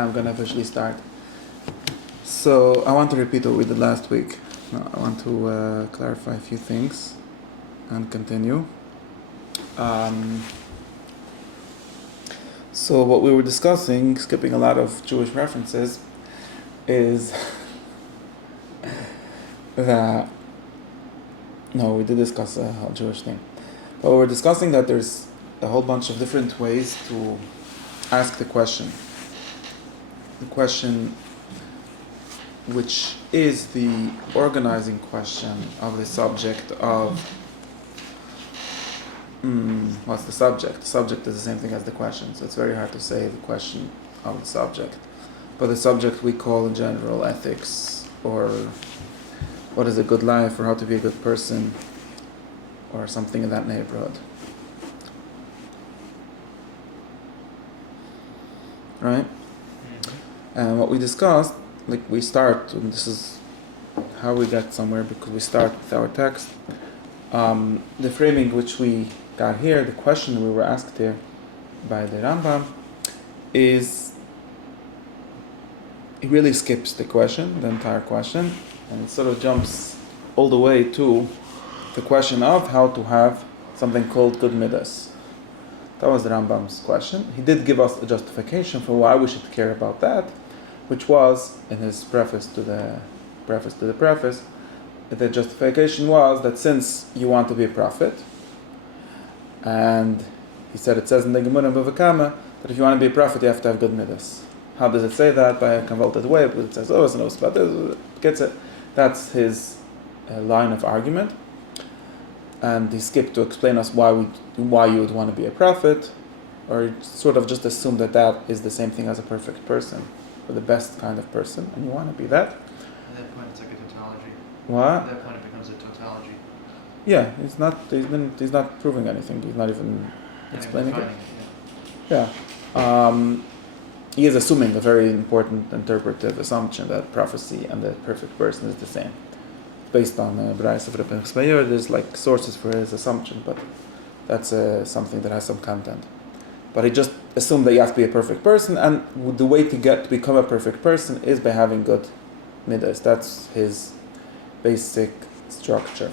I'm gonna officially start. So I want to repeat what we did last week. I want to clarify a few things and continue. So what we were discussing, skipping a lot of Jewish references, is that we did discuss a Jewish thing, but we were discussing that there's a whole bunch of different ways to ask the question. The question which is the organizing question of the subject of what's the subject? The subject is the same thing as the question, so it's very hard to say the question of the subject. But the subject we call in general ethics, or what is a good life, or how to be a good person, or something in that neighborhood. Right? And what we discussed, we start, and this is how we get somewhere, because we start with our text. The framing which we got here, the question we were asked here by the Rambam, is he really skips the question, the entire question, and sort of jumps all the way to the question of how to have something called good midas. That was the Rambam's question. He did give us a justification for why we should care about that, which was in his preface to the preface. The justification was that since you want to be a prophet, and he said it says in the Gemara Bavakama that if you want to be a prophet, you have to have good midas. How does it say that? By a convoluted way, but it says, it's no about this, gets it. That's his line of argument. And he skipped to explain us why you would want to be a prophet, or sort of just assume that is the same thing as a perfect person, or the best kind of person, and you want to be that. At that point, it's like a tautology. What? At that point, it becomes a tautology. Yeah, he's not proving anything. He's not even explaining it. Yeah. He is assuming a very important interpretive assumption that prophecy and the perfect person is the same. Based on beis of Rabbi Meir, there's sources for his assumption, but that's something that has some content. But he just assumed that you have to be a perfect person, and the way to become a perfect person is by having good midas. That's his basic structure.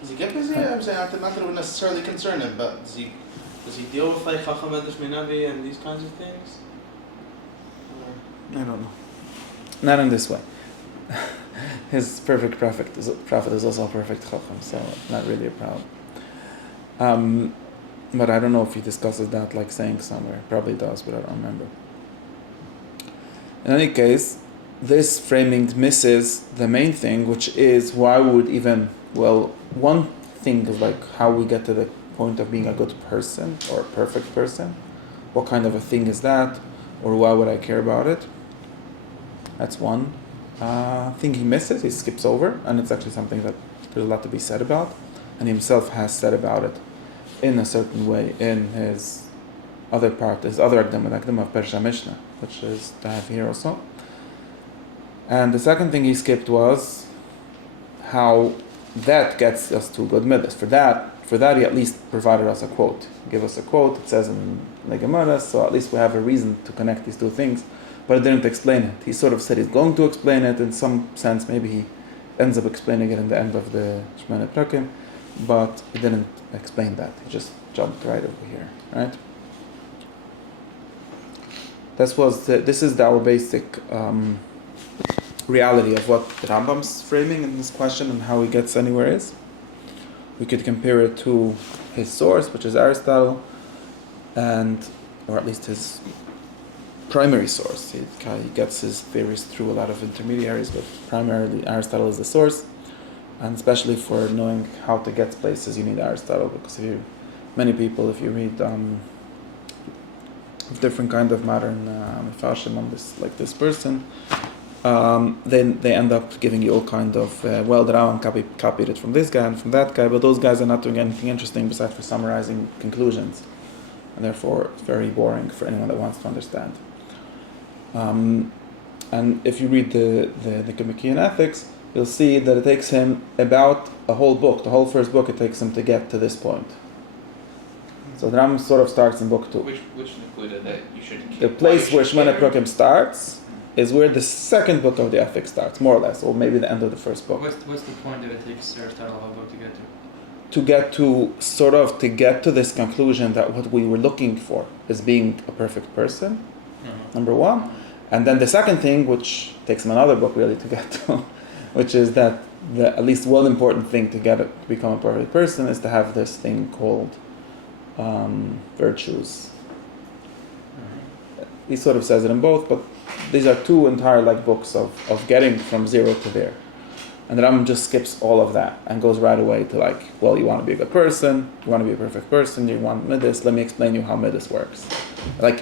Does he get busy? I'm saying not that it would necessarily concern him, but does he deal with Chacham Edesh Minavi and these kinds of things? I don't know. Not in this way. His perfect prophet is also a perfect chacham, so not really a problem. But I don't know if he discusses that saying somewhere. Probably does, but I don't remember. In any case, this framing misses the main thing, which is why we would one thing is how we get to the point of being a good person or a perfect person. What kind of a thing is that? Or why would I care about it? That's one thing he misses, he skips over, and it's actually something that there's a lot to be said about, and he himself has said about it in a certain way in his other part, his other Akdam of Persha Mishnah, which is to have here also. And the second thing he skipped was how that gets us to good midas. For that he at least provided us a quote. Give us a quote, it says in the Gemara, so at least we have a reason to connect these two things. But he didn't explain it. He sort of said he's going to explain it in some sense. Maybe he ends up explaining it in the end of the Shomne Prakim, but he didn't explain that. He just jumped right over here, right? This is our basic reality of what the Rambam's framing in this question and how he gets anywhere is. We could compare it to his source, which is Aristotle, or at least his primary source. He gets his theories through a lot of intermediaries, but primarily Aristotle is the source, and especially for knowing how to get places, you need Aristotle, because if you read different kind of modern mefashim on this person, then they end up giving you all kind of the Rambam copied it from this guy and from that guy, but those guys are not doing anything interesting besides for summarizing conclusions, and therefore it's very boring for anyone that wants to understand. And if you read the Nicomachean Ethics, you'll see that it takes him about a whole book, the whole first book, it takes him to get to this point. So the Rambam sort of starts in book 2. Which included that you should keep. The place where Shomne care. Prakim starts is where the second book of the ethics starts, more or less, or maybe the end of the first book. What's the point that it takes Aristotle a whole book to get to? To get to this conclusion that what we were looking for is being a perfect person, number one. And then the second thing, which takes him another book really to get to, which is that the at least one important thing to get it to become a perfect person is to have this thing called virtues. He sort of says it in both, but these are two entire books of getting from zero to there. And the Rambam just skips all of that and goes right away to you want to be a good person, you want to be a perfect person, you want midas, let me explain you how midas works.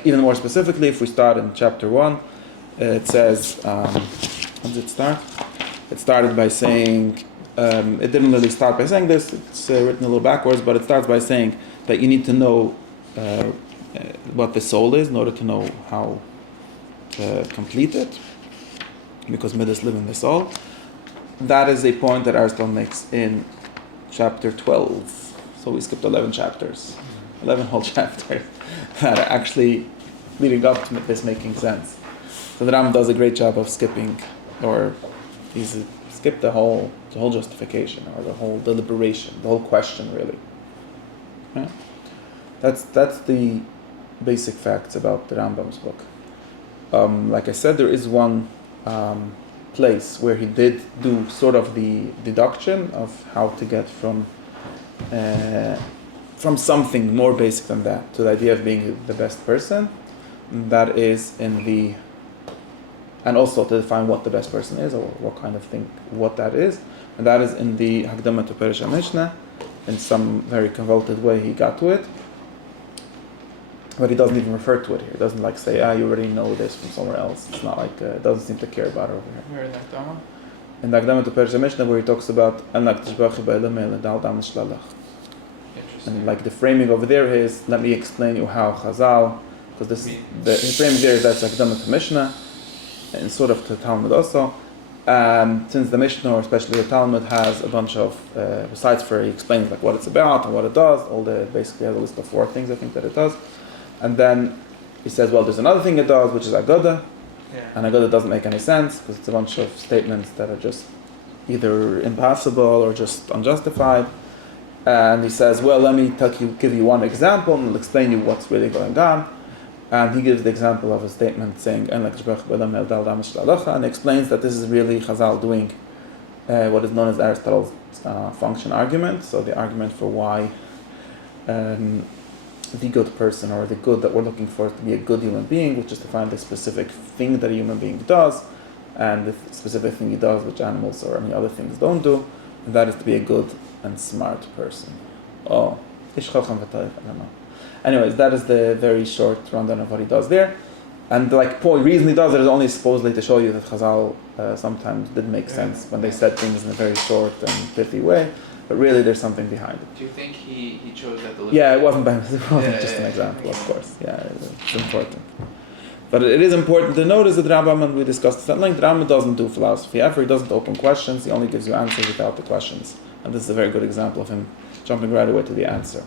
Even more specifically, if we start in chapter 1, it says, how does it start? It started by saying, it didn't really start by saying this, it's written a little backwards, but it starts by saying that you need to know what the soul is in order to know how to complete it, because midas live in the soul. That is a point that Aristotle makes in chapter 12. So we skipped 11 chapters, 11 whole chapters that are actually leading up to this making sense. So the Rambam does a great job of skipping, or he's skipped the whole justification, or the whole deliberation, the whole question really. Yeah? That's the basic facts about the Rambam's book. Like I said, there is one place where he did do sort of the deduction of how to get from something more basic than that to the idea of being the best person. That is and also to define what the best person is, or what kind of thing, what that is. And that is in the Hakdama to Perush Mishnah. In some very convoluted way he got to it. But he doesn't even refer to it here. He doesn't say, you already know this from somewhere else. It's not it doesn't seem to care about it over here. Where in Hakdama? In the Hakdama to Perush Mishnah, where he talks about and the framing over there is, let me explain you how Chazal, because his framing there is that's Hakdama to Mishnah, and sort of to Talmud also. Since the Mishnah, or especially the Talmud, has a bunch of besides he explains what it's about and what it does, basically has a list of 4 things I think that it does. And then he says, there's another thing it does, which is Agoda. Yeah. And Agoda doesn't make any sense, because it's a bunch of statements that are just either impossible or just unjustified. And he says, let me give you one example, and I'll explain you what's really going on. And he gives the example of a statement saying, and explains that this is really Chazal doing what is known as Aristotle's function argument. So the argument for why the good person, or the good that we're looking for to be a good human being, which is to find the specific thing that a human being does, and the specific thing he does which animals or any other things don't do, and that is to be a good and smart person. I don't know. Anyways, that is the very short rundown of what he does there. And the reason he does it is only supposedly to show you that Chazal sometimes did make sense when they said things in a very short and pithy way, but really there's something behind it. Do you think he chose that deliberately? Yeah, it wasn't just an example, of course. Yeah, it's important. But it is important to notice that Rambam, and we discussed this at length, Rambam doesn't do philosophy ever. He doesn't open questions, he only gives you answers without the questions. And this is a very good example of him jumping right away to the answer.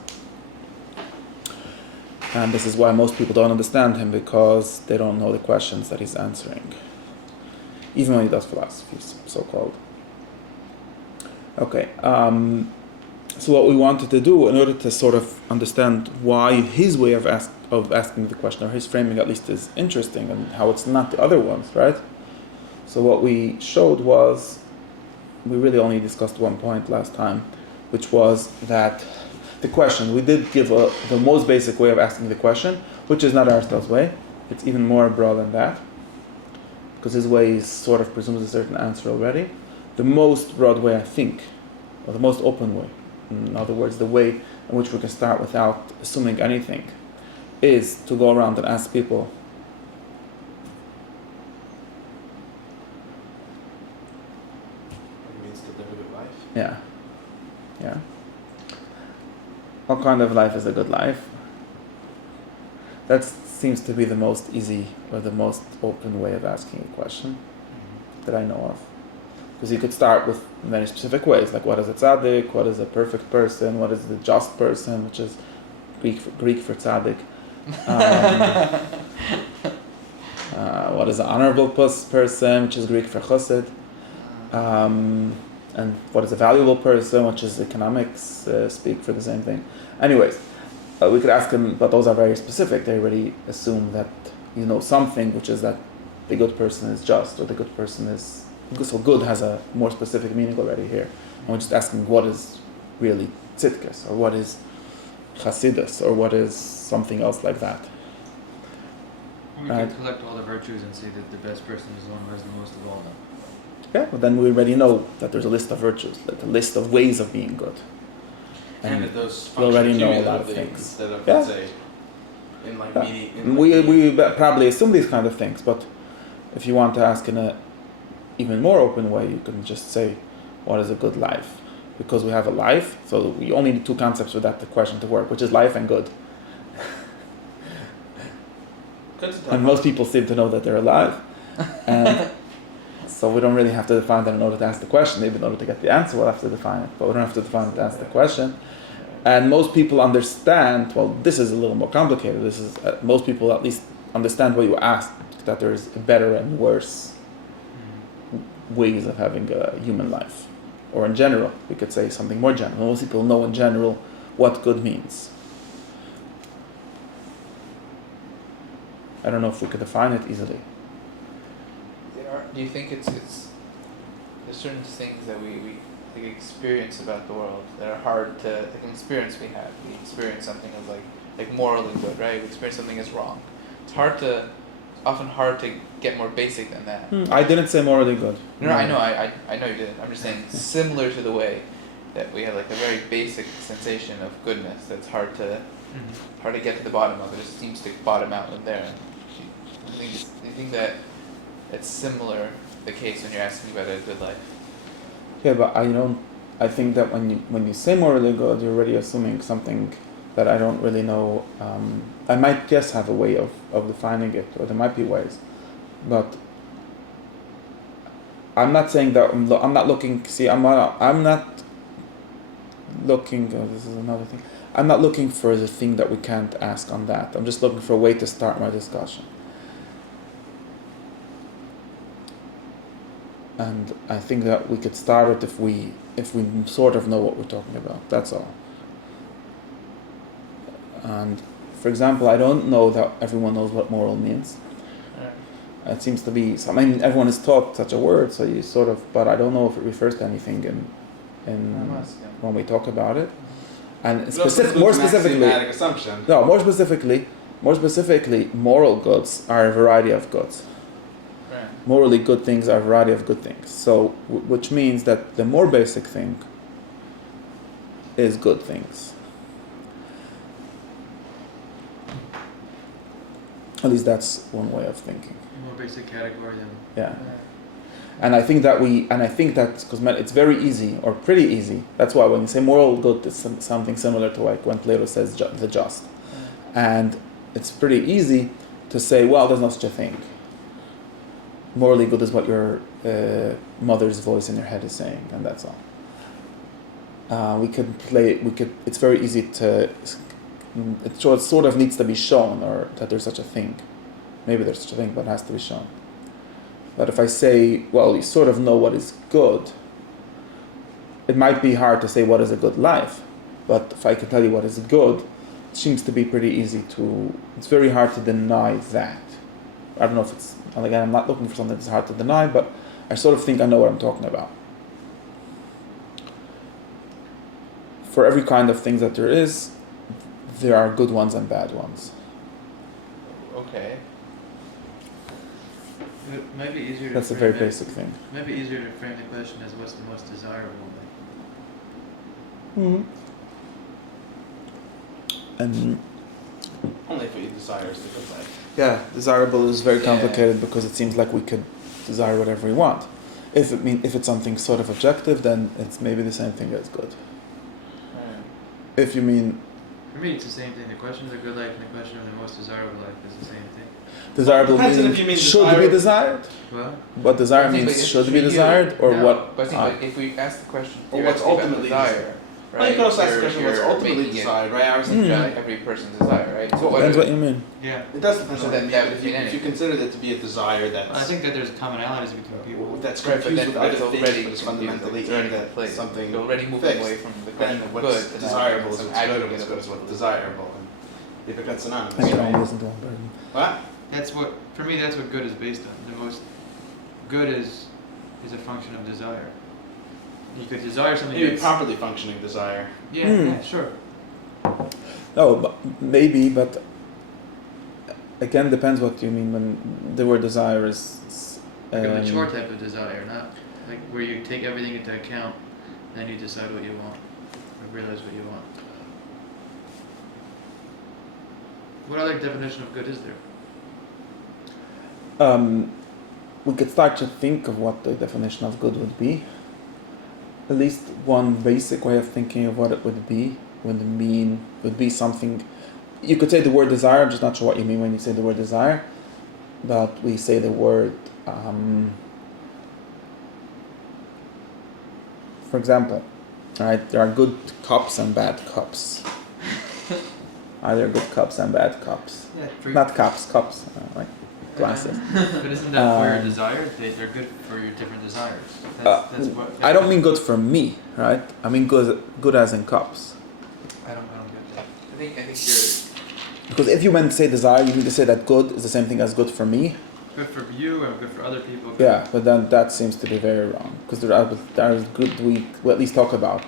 And this is why most people don't understand him, because they don't know the questions that he's answering. Even when he does philosophy, so-called. Okay, so what we wanted to do in order to sort of understand why his way of asking the question, or his framing at least, is interesting, and how it's not the other ones, right? So what we showed was, we really only discussed one point last time, which was that the question, we did give the most basic way of asking the question, which is not Aristotle's way. It's even more broad than that, because his way sort of presumes a certain answer already. The most broad way, I think, or the most open way, in other words, the way in which we can start without assuming anything, is to go around and ask people, It means to live a good life. yeah. What kind of life is a good life? That seems to be the most easy, or the most open way of asking a question that I know of. Because you could start with many specific ways, like what is a tzaddik, what is a perfect person, what is the just person, which is Greek for tzaddik. What is an honorable person, which is Greek for chesed. And what is a valuable person, which is economics speak for the same thing. Anyways, we could ask him, but those are very specific. They already assume that you know something, which is that the good person is just, or the good person is... So good has a more specific meaning already here. And we're just asking what is really tzidkes, or what is chasidus, or what is something else like that. We can collect all the virtues and say that the best person is the one who has the most of all of them. Yeah, but then we already know that there's a list of virtues, like a list of ways of being good. And that those we already function know a lot of cumulatively things. instead of, Yeah. let's say, in like meeting. We probably assume these kind of things, but if you want to ask in a even more open way, you can just say, what is a good life? Because we have a life, so we only need two concepts for that question to work, which is life and good. And most people seem to know that they're alive. And so we don't really have to define that in order to ask the question. Maybe in order to get the answer, we'll have to define it. But we don't have to define it to ask the question. And most people understand, well, this is a little more complicated. This is most people at least understand what you asked, that there's better and worse ways of having a human life. Or in general, we could say something more general. Most people know in general what good means. I don't know if we could define it easily. Do you think it's there's certain things that we like experience about the world that are hard to, like an experience we have. We experience something as like morally good, right? We experience something as wrong. It's often hard to get more basic than that. I didn't say morally good. No, I know you didn't. I'm just saying similar to the way that we have like a very basic sensation of goodness that's hard to get to the bottom of. It just seems to bottom out in there. Do you think that it's similar the case when you're asking about a good life? Yeah, but I think that when you say morally good, you're already assuming something that I don't really know. I might just have a way of defining it, or there might be ways, but I'm not saying that I'm not looking. See, I'm not looking. Oh, this is another thing. I'm not looking for the thing that we can't ask on that. I'm just looking for a way to start my discussion. And I think that we could start it if we sort of know what we're talking about. That's all. And for example, I don't know that everyone knows what moral means. Right. It seems to be everyone has taught such a word, so you sort of, but I don't know if it refers to anything when we talk about it. And more specifically, moral goods are a variety of goods. Right. Morally good things are a variety of good things. So, which means that the more basic thing is good things. At least that's one way of thinking. A more basic category than... Yeah. And I think that because it's very easy, or pretty easy. That's why when you say moral good, it's something similar to like when Plato says the just. And it's pretty easy to say, well, there's no such a thing. Morally good is what your mother's voice in your head is saying, and that's all. It's very easy to... It sort of needs to be shown, or that there's such a thing. Maybe there's such a thing, but it has to be shown. But if I say, well, you sort of know what is good, it might be hard to say what is a good life. But if I can tell you what is good, it seems to be pretty easy to... It's very hard to deny that. I don't know if it's... And again, I'm not looking for something that's hard to deny, but I sort of think I know what I'm talking about. For every kind of things that there is, there are good ones and bad ones. Okay. It might be easier to That's a very basic thing. It might be easier to frame the question as what's the most desirable. Mm-hmm. And Only if it desires the good life. yeah, desirable is very complicated because it seems like we could desire whatever we want. If it's something sort of objective, then it's maybe the same thing as good. Right. If you mean... For me, it's the same thing. The question of the good life and the question of the most desirable life is the same thing. Desirable Depends on means if you mean should be desired. Well, What desire I think, means but should for be you- desired, or no, what? But I think if we ask the question Or what's theoretically about ultimately desire, desired. Well, you could also ask the question, what's ultimately desired, right? Obviously, like every person's desire, right? So Depends what you mean. Yeah. it does depend So on then what that you would if mean you, if you anything. consider that to be a desire that's I think that there's commonalities between people. that's Right, but confused then with other it's things, already but it's confused, fundamentally it's already aimed at conflated. something You're already moving fixed. away from the Then question of what's good to now desirable is some what's good, and aggregate what's of good is what's desirable, and they become synonymous. Maybe right? I'll listen to one person. What? That's what, for me, that's what good is based on. The most good is a function of desire. You could desire something Maybe that's... properly functioning desire. Yeah, sure. No, but maybe, but again, depends what you mean when the word desire is. Like a mature type of desire, not like where you take everything into account and then you decide what you want or realize what you want. What other definition of good is there? We could start to think of what the definition of good would be. At least one basic way of thinking of what it would be would be something. You could say the word desire. I'm just not sure what you mean when you say the word desire, but we say the word. For example, right? There are good cups and bad cups. Are there good cups and bad cups? Yeah, Not cups, cups, like glasses. But isn't that for your desires? They're good for your different desires. That's what. I don't mean good for me, right? I mean good as in cups. I don't get that. I think you're Because if you meant to say desire, you need to say that good is the same thing as good for me. Good for you and good for other people. Yeah, but then that seems to be very wrong. Because there are good we at least talk about.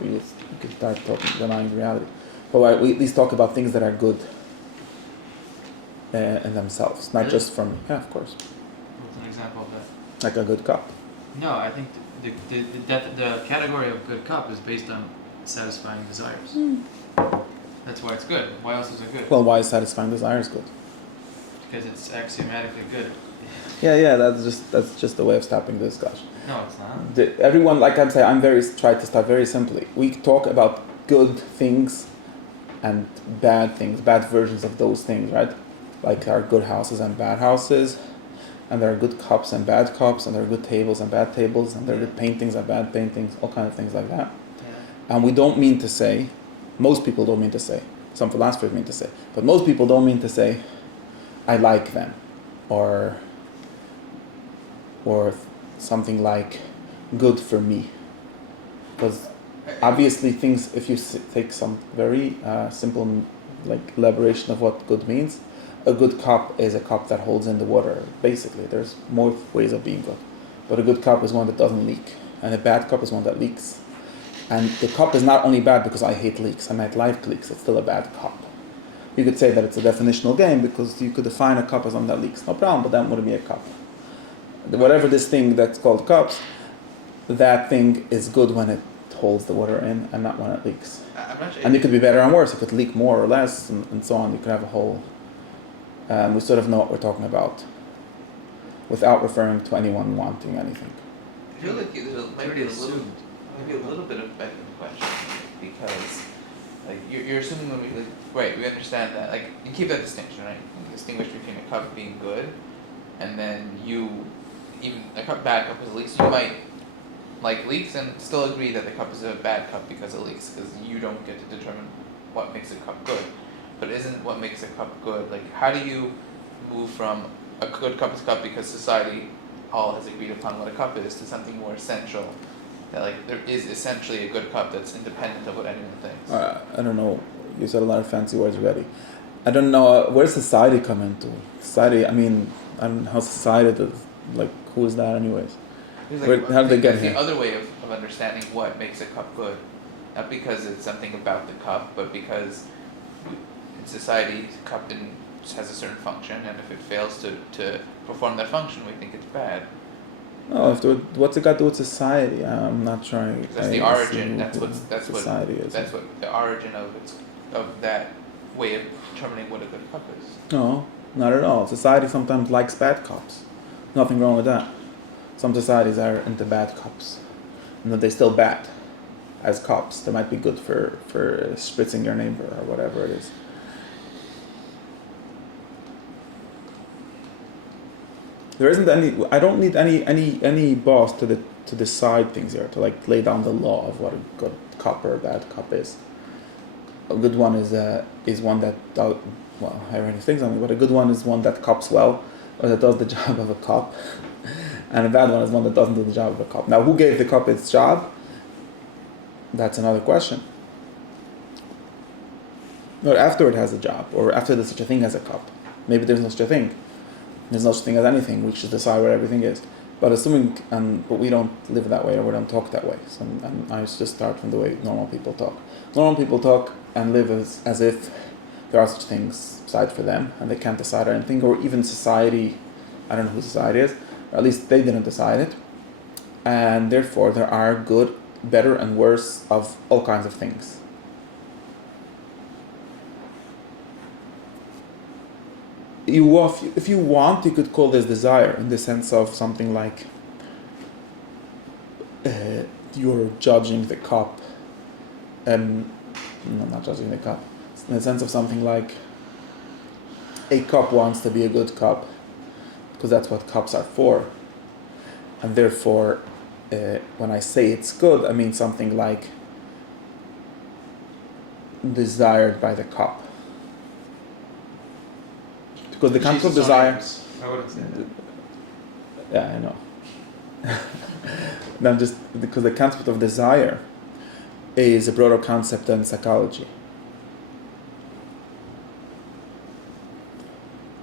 We could start talking denying reality, but we at least talk about things that are good in themselves, not Really? just for me. Yeah, of course, What's an example of that? like a good cup. No, I think the category of good cup is based on satisfying desires. That's why it's good. Why else is it good? Well, why is satisfying desires good? Because it's axiomatically good. Yeah, that's just a way of stopping the discussion. No, it's not. Everyone, like I'm saying, try to start very simply. We talk about good things and bad things, bad versions of those things, right? Like there are good houses and bad houses, and there are good cups and bad cups, and there are good tables and bad tables, and there are good paintings and bad paintings, all kinds of things like that. Yeah. And we don't mean to say, most people don't mean to say, some philosophers mean to say, but most people don't mean to say, I like them, or something like good for me. Because obviously things, if you take some very simple like elaboration of what good means, a good cup is a cup that holds in the water. Basically, there's more ways of being good. But a good cup is one that doesn't leak. And a bad cup is one that leaks. And the cup is not only bad because I hate leaks, I might like leaks, it's still a bad cup. You could say that it's a definitional game because you could define a cup as one that leaks, no problem, but that wouldn't be a cup. Whatever this thing that's called cups, that thing is good when it holds the water in and not when it leaks. I'm not sure. And it could be better and worse, it could leak more or less and so on. You could have a whole... we sort of know what we're talking about without referring to anyone wanting anything. I feel like there might be a little bit of begging the question because, like, you're assuming when we right, we understand that, like, you keep that distinction, right? You distinguish between a cup being good, and then even a bad cup is a leak. So you might like leaks and still agree that the cup is a bad cup because it leaks, because you don't get to determine what makes a cup good. But isn't what makes a cup good? Like, how do you move from a good cup is cup because society all has agreed upon what a cup is to something more essential? That, like, there is essentially a good cup that's independent of what anyone thinks. I don't know. You said a lot of fancy words already. I don't know. Where does society come into? Society, I mean, I don't know how society does. Like, who is that anyways? Like, How did they get that's here? the other way of understanding what makes a cup good. Not because it's something about the cup, but because in society, the cup has a certain function, and if it fails to perform that function, we think it's bad. No, what's it got to do with society? I'm not trying. That's the origin. That's what society is. That's what the origin of that way of determining what a good cup is. No, not at all. Society sometimes likes bad cups. Nothing wrong with that. Some societies are into bad cups, and they're still bad as cups. They might be good for spritzing your neighbor or whatever it is. There isn't any. I don't need any boss to decide things here, to like lay down the law of what a good cup or a bad cup is. A good one is one that does, well, I already think something, but a good one is one that cups well, or that does the job of a cup, and a bad one is one that doesn't do the job of a cup. Now, who gave the cup its job? That's another question. Or after it has a job, or after there's such a thing as a cup. Maybe there's no such a thing. There's no such thing as anything. We should decide what everything is. But assuming, but we don't live that way, or we don't talk that way. So I just start from the way normal people talk. Normal people talk and live as if there are such things aside for them, and they can't decide anything, or even society, I don't know who society is, or at least they didn't decide it. And therefore there are good, better and worse of all kinds of things. If you want, you could call this desire in the sense of something like you're judging the cup. No, not judging the cup. In the sense of something like a cup wants to be a good cup because that's what cups are for. And therefore, when I say it's good, I mean something like desired by the cup. Because the concept of desire... I wouldn't say that. Yeah, I know. No, just because the concept of desire is a broader concept than psychology.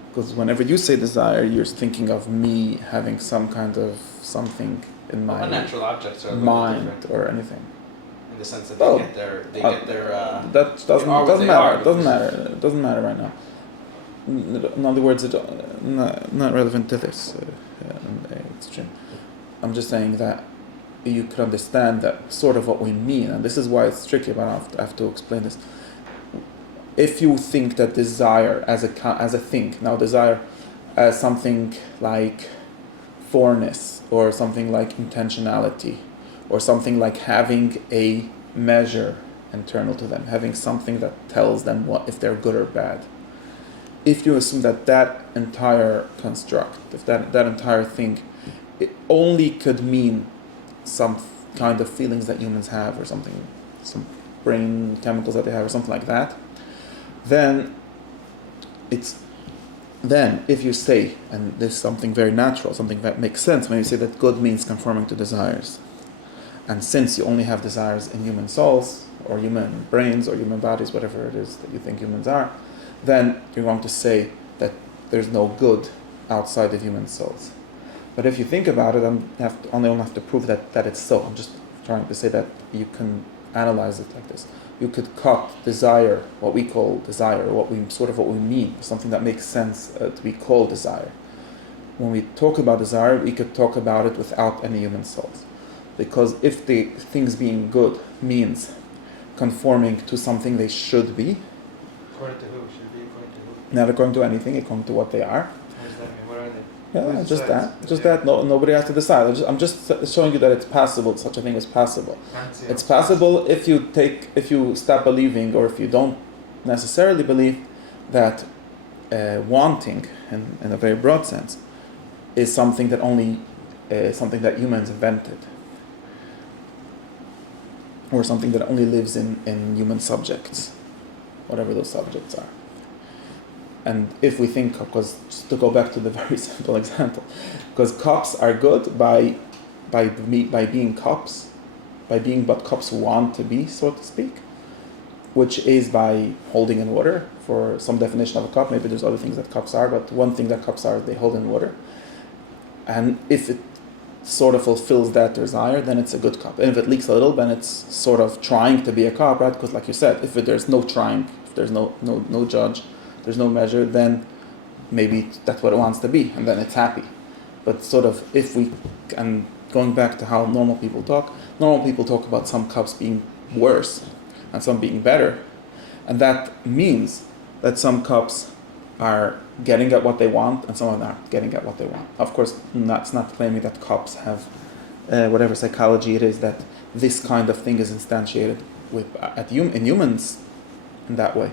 Because whenever you say desire, you're thinking of me having some kind of something in my natural objects are mind or anything. in the sense that Well, they get their that they doesn't are what doesn't they matter. are It doesn't because- matter. It doesn't matter right now. In other words, it's not relevant to this. It's true. I'm just saying that you could understand that sort of what we mean, and this is why it's tricky. But I have to explain this. If you think that desire as a thing, now desire as something like foreness or something like intentionality or something like having a measure internal to them, having something that tells them what if they're good or bad. If you assume that entire construct, if that entire thing, it only could mean some kind of feelings that humans have or something, some brain chemicals that they have or something like that, then if you say, and this is something very natural, something that makes sense when you say that good means conforming to desires, and since you only have desires in human souls or human brains or human bodies, whatever it is that you think humans are, then you're going to say that there's no good outside of human souls. But if you think about it, I only have to prove that it's so. I'm just trying to say that you can analyze it like this. You could cut desire, what we call desire, what we mean, something that makes sense to be called desire. When we talk about desire, we could talk about it without any human souls. Because if the things being good means conforming to something they should be, According to who? Should it be according to who? not according to anything, according to what they are. What does that mean? What are they? Yeah, Who just decides? that. No, nobody has to decide. I'm just showing you that it's possible. Such a thing is possible. Fancy It's house. possible if you stop believing, or if you don't necessarily believe that wanting, in a very broad sense, is something that only something that humans invented, or something that only lives in human subjects, whatever those subjects are. And if we think, because just to go back to the very simple example, because cups are good by being cups, by being what cups want to be, so to speak, which is by holding in water. For some definition of a cup, maybe there's other things that cups are, but one thing that cups are, they hold in water. And if it sort of fulfills that desire, then it's a good cup. And if it leaks a little, then it's sort of trying to be a cup, right? Because like you said, if there's no trying, if there's no judge, there's no measure, then maybe that's what it wants to be, and then it's happy. But sort of, and going back to how normal people talk about some cups being worse and some being better. And that means that some cups are getting at what they want and some of them aren't getting at what they want. Of course, that's not claiming that cups have whatever psychology it is, that this kind of thing is instantiated in humans in that way.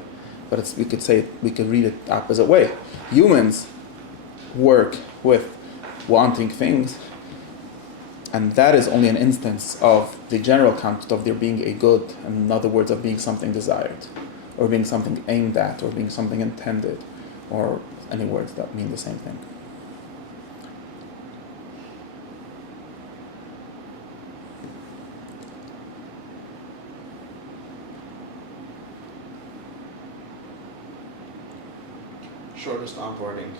But we could read it the opposite way. Humans work with wanting things. And that is only an instance of the general concept of there being a good, in other words, of being something desired, or being something aimed at, or being something intended, or any words that mean the same thing. Shortest onboarding.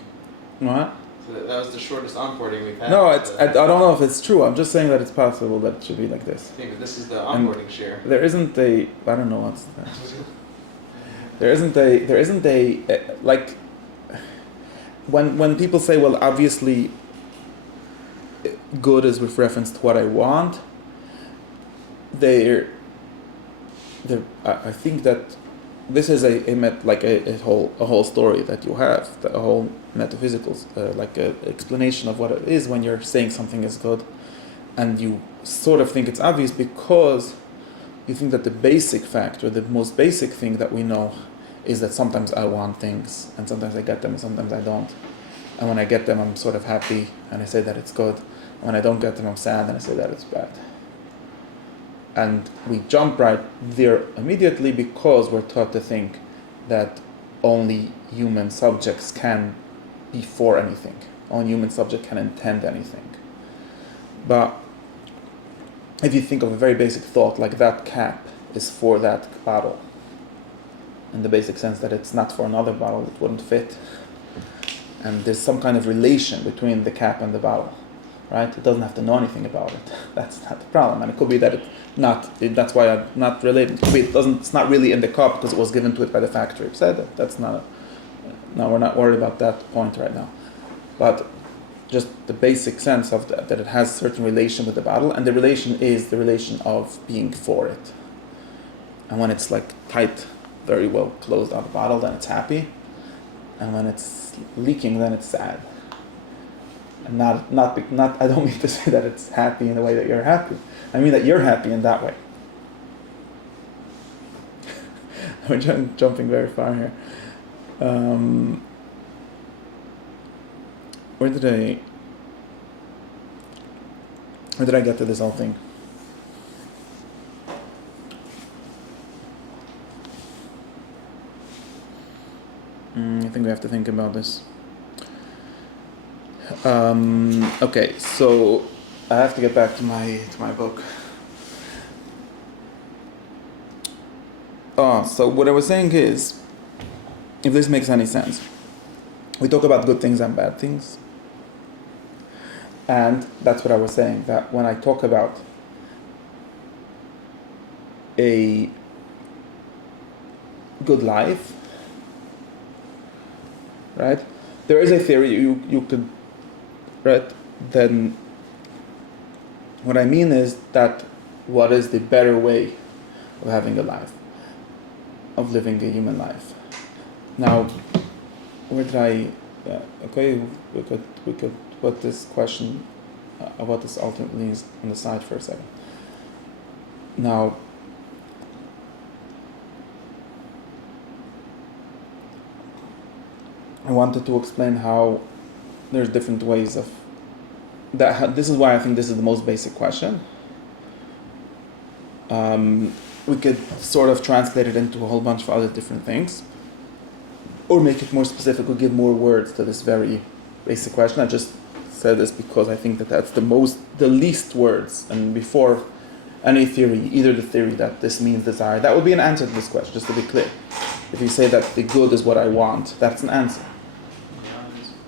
What? So that was the shortest onboarding we've had. No, I don't know if it's true. I'm just saying that it's possible that it should be like this. I think that this is the onboarding share. There isn't a, I don't know what's that. There isn't a like, when people say, well, obviously good is with reference to what I want, I think that this is a whole story that you have, a whole metaphysical, like a explanation of what it is when you're saying something is good, and you sort of think it's obvious because you think that the basic fact, or the most basic thing that we know, is that sometimes I want things, and sometimes I get them, and sometimes I don't. And when I get them, I'm sort of happy, and I say that it's good. And when I don't get them, I'm sad, and I say that it's bad. And we jump right there immediately because we're taught to think that only human subjects can be for anything. Only human subject can intend anything. But if you think of a very basic thought, like that cap is for that bottle, in the basic sense that it's not for another bottle, it wouldn't fit. And there's some kind of relation between the cap and the bottle, right? It doesn't have to know anything about it. That's not the problem. And it could be that that's why I'm not related. It could be it's not really in the cup because it was given to it by the factory. Said that's not no, we're not worried about that point right now. But just the basic sense of that it has certain relation with the bottle, and the relation is the relation of being for it. And when it's like tight, very well closed out the bottle, then it's happy. And when it's leaking, then it's sad. And not. I don't mean to say that it's happy in the way that you're happy. I mean that you're happy in that way. We're jumping very far here. Where did I get to this whole thing? I think we have to think about this. Okay, so I have to get back to my book. So what I was saying is, if this makes any sense, we talk about good things and bad things. And that's what I was saying, that when I talk about a good life, right? There is a theory you could, right? Then what I mean is that what is the better way of having a life, of living a human life? Now, where did I? Okay, we could put this question about this ultimately on the side for a second. Now, I wanted to explain how there's different ways of that. This is why I think this is the most basic question. We could sort of translate it into a whole bunch of other different things, or make it more specific, or give more words to this very basic question. I just said this because I think that that's the least words, and before any theory, either the theory that this means desire, that would be an answer to this question, just to be clear. If you say that the good is what I want, that's an answer.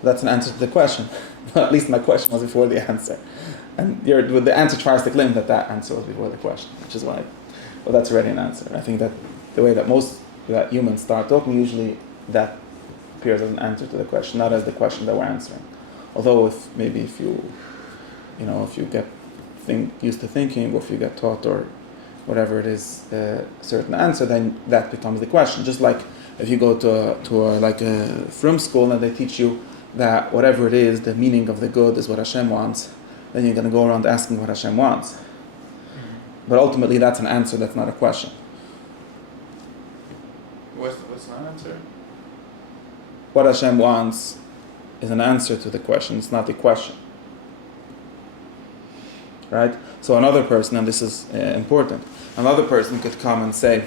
That's an answer to the question. At least my question was before the answer. And the answer tries to claim that answer was before the question, which is why, well, that's already an answer. I think that the way that that humans start talking, usually that appears as an answer to the question, not as the question that we're answering. Although if you get used to thinking, or if you get taught, or whatever it is, a certain answer, then that becomes the question. Just like if you go to a frum school and they teach you that whatever it is, the meaning of the good is what Hashem wants, then you're going to go around asking what Hashem wants. But ultimately, that's an answer. That's not a question. What's my answer? What Hashem wants is an answer to the question. It's not a question. right? So another person, and this is important, another person could come and say,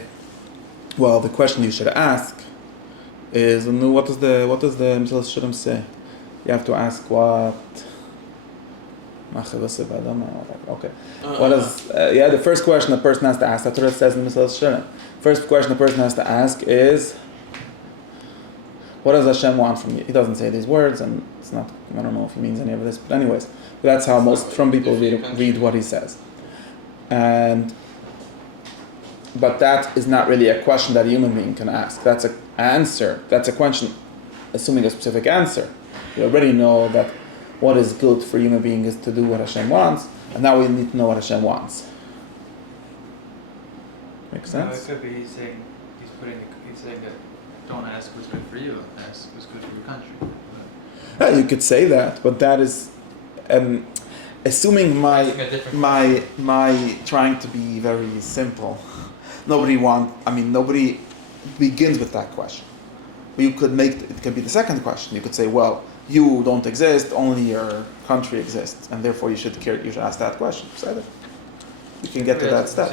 well, the question you should ask is, no, what does the Mesilas Yesharim say? You have to ask what. Okay. What is the first question the person has to ask? That's what it says in the Mesilas Yesharim. First question the person has to ask is, what does Hashem want from you? He doesn't say these words, and it's not. I don't know if he means any of this, but anyways, that's how most from people read what he says. But that is not really a question that a human being can ask. That's an answer. That's a question, assuming a specific answer. You already know that what is good for human being is to do what Hashem wants, and now we need to know what Hashem wants. Make sense? No, it could be he's saying that don't ask what's good for you, ask what's good for your country. Yeah, you could say that, but that is assuming my trying to be very simple. Nobody begins with that question. You could it could be the second question. You could say, well, you don't exist, only your country exists, and therefore you should ask that question. Say that. You can get to that step.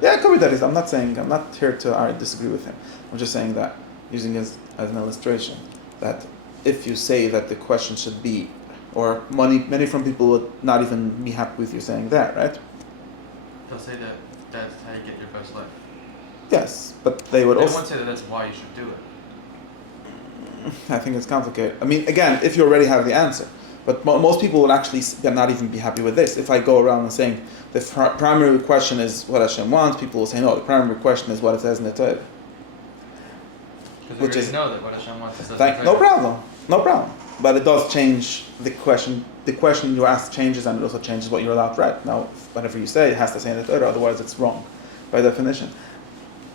Yeah, it could be that. I'm not here to disagree with him. I'm just saying that, using as an illustration, that if you say that the question should be, or many from people would not even be happy with you saying that, right? They'll say that that's how you get your best life. Yes, but they would They also. won't say that that's why you should do it. I think it's complicated. Again, if you already have the answer. But most people would actually not even be happy with this. If I go around and saying the primary question is what Hashem wants, people will say, no, the primary question is what it says in the Torah. Because we know that what Hashem wants is the no problem. But it does change the question. The question you ask changes, and it also changes what you're allowed to write. Now, whatever you say, it has to say in the Torah, otherwise it's wrong, by definition.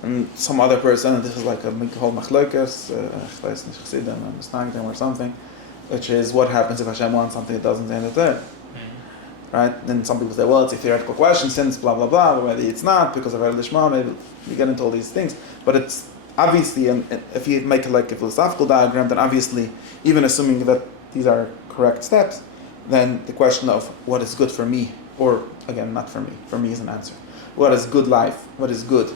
And some other person, and this is like a whole machlokas, or something, which is what happens if Hashem wants something that doesn't say in the Torah. Right? Then some people say, well, it's a theoretical question, since blah, blah, blah, but maybe it's not, because of Lishma, maybe you get into all these things. But it's obviously, and if you make like a philosophical diagram, then obviously, even assuming that these are correct steps, then the question of what is good for me, or again, not for me is an answer. What is good life? What is good?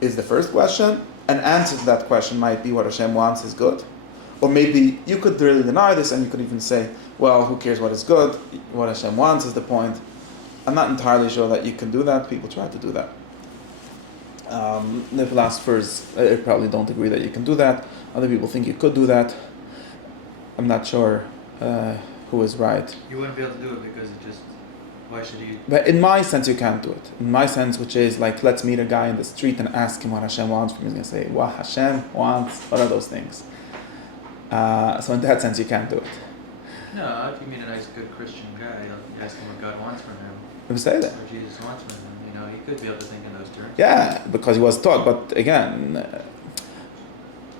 Is the first question. An answer to that question might be what Hashem wants is good. Or maybe you could really deny this and you could even say, well, who cares what is good? What Hashem wants is the point. I'm not entirely sure that you can do that. People try to do that. The philosophers probably don't agree that you can do that. Other people think you could do that. I'm not sure who is right. You wouldn't be able to do it because it just, why should you? But in my sense, you can't do it. In my sense, which is like, let's meet a guy in the street and ask him what Hashem wants from him. He's going to say, what Hashem wants, what are those things? So in that sense, you can't do it. No, if you meet a nice, good Christian guy, you ask him what God wants from him. You say that. Or Jesus wants from him. He could be able to think in those terms. Yeah, because he was taught. But again,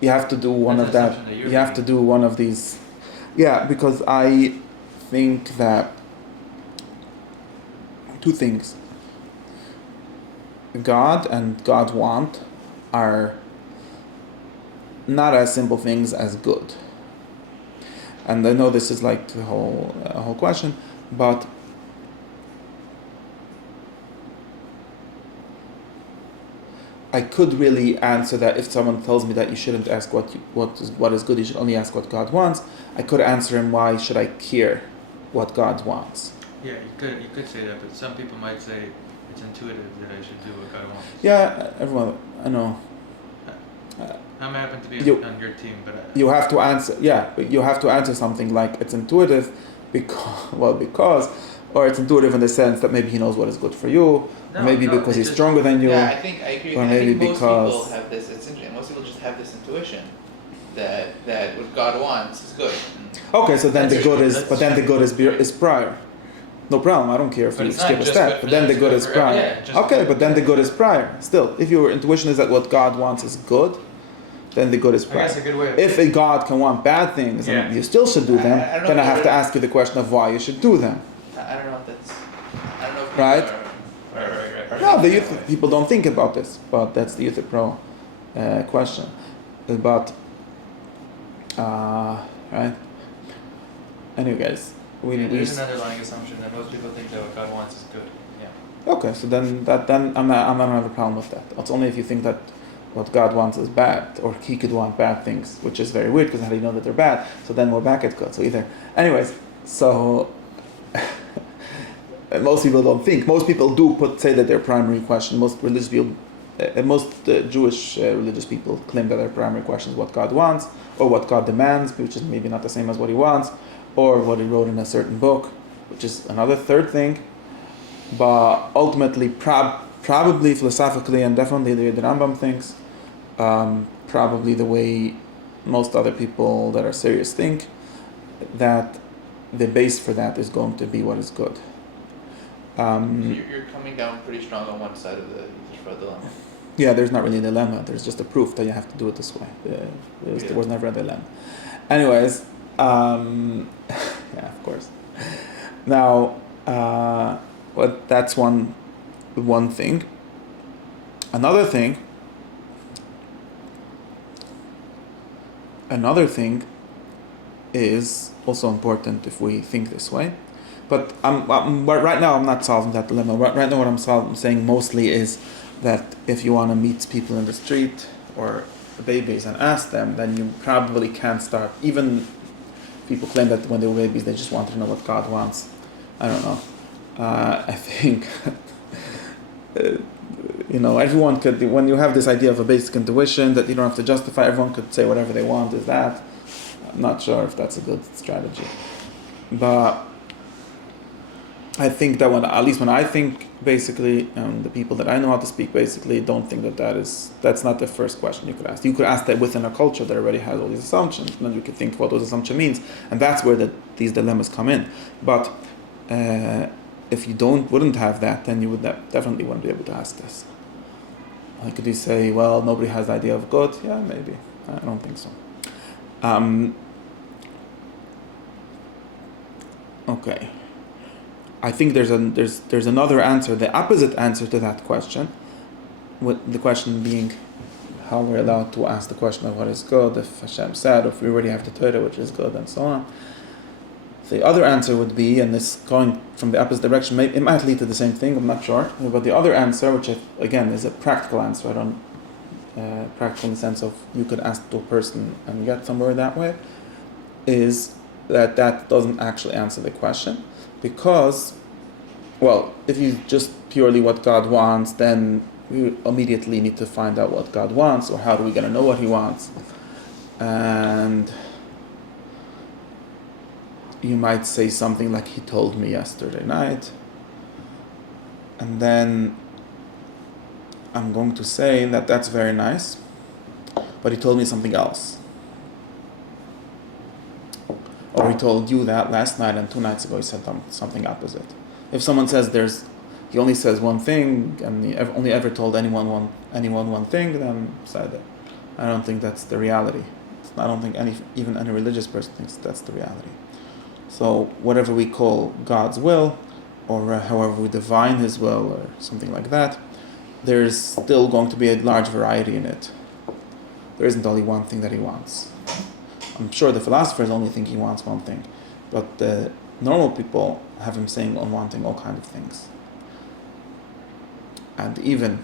you have to do one of that. You have to do one of these. Yeah, because I think that two things. God and God want are not as simple things as good. And I know this is like the whole question, but I could really answer that if someone tells me that you shouldn't ask what is good, you should only ask what God wants. I could answer him, why should I care what God wants? Yeah, you could say that, but some people might say it's intuitive that I should do what God wants. Yeah, everyone, I know. I happen to be on your team, but you have to answer. Yeah, you have to answer something like it's intuitive, because, or it's intuitive in the sense that maybe he knows what is good for you, or maybe because he's stronger than you. Yeah, I agree. Or I maybe think most because people have this. It's interesting. Most people just have this intuition that what God wants is good. Okay, so then the good is prior. No problem. I don't care if you skip a step, but then the good is prior. Okay, but then the good is prior. Still, if your intuition is that what God wants is good, then the good is prior. I guess a good way of if a God can want bad things and you still should do them, then I have to ask you the question of why you should do them. I don't know if that's. I don't know if right. Right. No, the youth people don't think about this, but that's the youth pro question. But right. Anyway, guys. There's an underlying assumption that most people think that what God wants is good. Yeah. Okay, so then I'm not gonna have a problem with that. It's only if you think that what God wants is bad, or He could want bad things, which is very weird because how do you know that they're bad? So then we're back at good. So either, anyways, so most people don't think. Most people do say that their primary question. Most religious people, Jewish religious people claim that their primary question is what God wants, or what God demands, which is maybe not the same as what He wants, or what He wrote in a certain book, which is another third thing. But ultimately, probably philosophically, and definitely the way the Rambam thinks, probably the way most other people that are serious think, that the base for that is going to be what is good. You're coming down pretty strong on one side of the Yisrael dilemma. Yeah, there's not really a dilemma. There's just a proof that you have to do it this way. There was never a dilemma. Anyways, yeah, of course. Now, that's one thing. Another thing is also important if we think this way. But right now I'm not solving that dilemma. Right now what I'm saying mostly is that if you want to meet people in the street or babies and ask them, then you probably can't start. Even people claim that when they were babies they just wanted to know what God wants. I don't know. I think everyone could. When you have this idea of a basic intuition that you don't have to justify, everyone could say whatever they want. Is that? I'm not sure if that's a good strategy, but I think that at least when I think basically, the people that I know how to speak basically don't think that's not the first question you could ask. You could ask that within a culture that already has all these assumptions, and then you could think what those assumptions means, and that's where these dilemmas come in. But if you wouldn't have that, then you would definitely wouldn't be able to ask this. Could you say, well, nobody has the idea of good? Yeah, maybe. I don't think so. Okay. I think there's another answer, the opposite answer to that question. With the question being, how we're allowed to ask the question of what is good, if Hashem said, or if we already have the Torah, which is good, and so on. The other answer would be, and this going from the opposite direction, it might lead to the same thing, I'm not sure. But the other answer, which again is a practical answer, practical in the sense of you could ask to a person and get somewhere that way, is that doesn't actually answer the question. Because, well, if you just purely what God wants, then we immediately need to find out what God wants, or how are we going to know what He wants? And you might say something like, He told me yesterday night. And then I'm going to say that that's very nice, but He told me something else. Or He told you that last night, and 2 nights ago He said something opposite. If someone says He only says one thing, and He only ever told anyone one thing, then I don't think that's the reality. I don't think even any religious person thinks that's the reality. So whatever we call God's will, or however we define His will, or something like that, there's still going to be a large variety in it. There isn't only one thing that He wants. I'm sure the philosophers only think He wants one thing, but the normal people have Him saying and wanting all kinds of things. And even,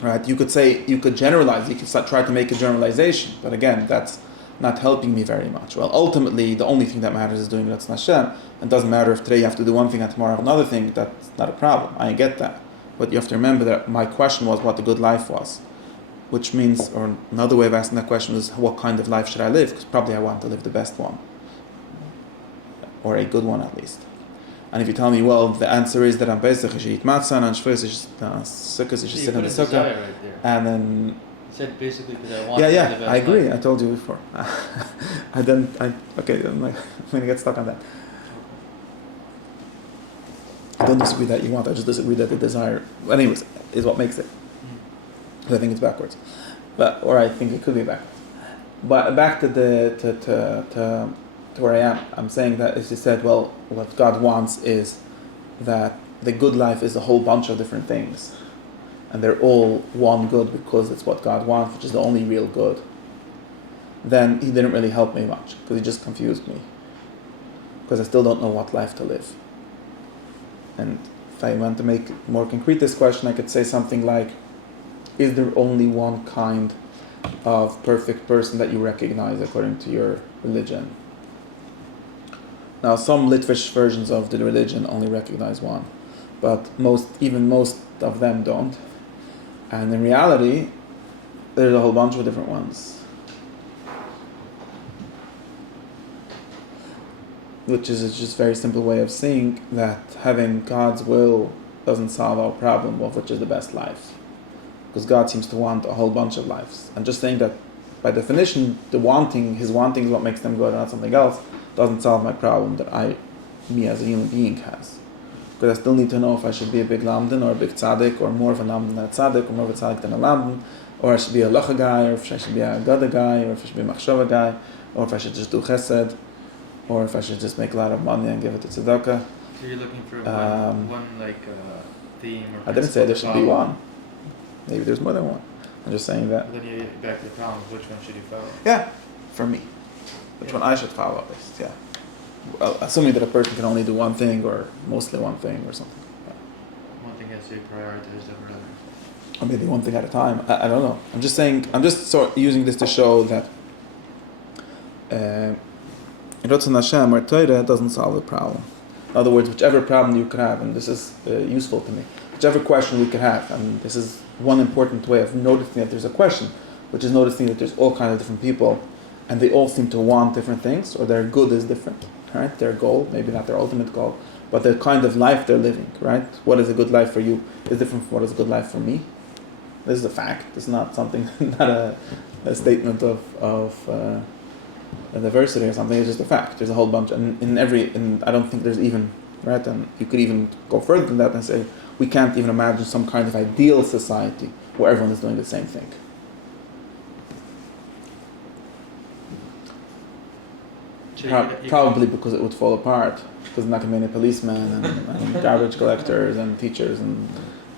right, you could generalize, you could try to make a generalization, but again, that's not helping me very much. Well, ultimately, the only thing that matters is doing Ratzon Hashem. It doesn't matter if today you have to do one thing and tomorrow another thing, that's not a problem. I get that. But you have to remember that my question was what the good life was. Which means, or another way of asking that question is, what kind of life should I live? Because probably I want to live the best one. Or a good one at least. And if you tell me, well, the answer is that on Pesach you should eat matzah, and on Shavuos you should sit in the sukkah. Right there. And then... You said basically because I want Yeah, to live the best I agree. life. I told you before. I'm going to get stuck on that. I don't disagree that you want, I just disagree that the desire, anyways, is what makes it. I think it's backwards, or I think it could be backwards. But back to to where I am. I'm saying that as you said, well, what God wants is that the good life is a whole bunch of different things, and they're all one good because it's what God wants, which is the only real good. Then He didn't really help me much because He just confused me. because I still don't know what life to live. And if I want to make more concrete this question, I could say something like, is there only one kind of perfect person that you recognize according to your religion? Now, some Litvish versions of the religion only recognize one, but most of them don't. And in reality, there's a whole bunch of different ones. Which is just a very simple way of seeing that having God's will doesn't solve our problem of which is the best life. Because God seems to want a whole bunch of lives. And just saying that, by definition, his wanting is what makes them good and not something else, doesn't solve my problem that me as a human being has. Because I still need to know if I should be a big lamdan or a big tzaddik, or more of a lamdan than a tzaddik, or more of a tzaddik than a lamdan, or I should be a lacha guy, or if I should be a gada guy, or if I should be a machshava guy, or if I should just do chesed, or if I should just make a lot of money and give it to tzedakah. So you're looking for one theme or I didn't say there should be follow. one. Maybe there's more than one. I'm just saying that. But then you get back to the problem, which one should you follow? Yeah, for me. Which one I should follow is, yeah. Well, assuming that a person can only do one thing or mostly one thing or something. One thing has to be prioritized over others. Or maybe one thing at a time. I don't know. I'm just sort of using this to show that Ratzon Hashem or Torah doesn't solve the problem. In other words, whichever problem you could have, and this is useful to me, whichever question we could have, and this is one important way of noticing that there's a question, which is noticing that there's all kinds of different people, and they all seem to want different things, or their good is different, right? Their goal, maybe not their ultimate goal, but the kind of life they're living, right? What is a good life for you is different from what is a good life for me. This is a fact. It's not something, not a statement of a diversity or something. It's just a fact. There's a whole bunch, and I don't think there's even, right? And you could even go further than that and say we can't even imagine some kind of ideal society where everyone is doing the same thing. Probably because it would fall apart. Because there's not going to be any policemen and garbage collectors and teachers and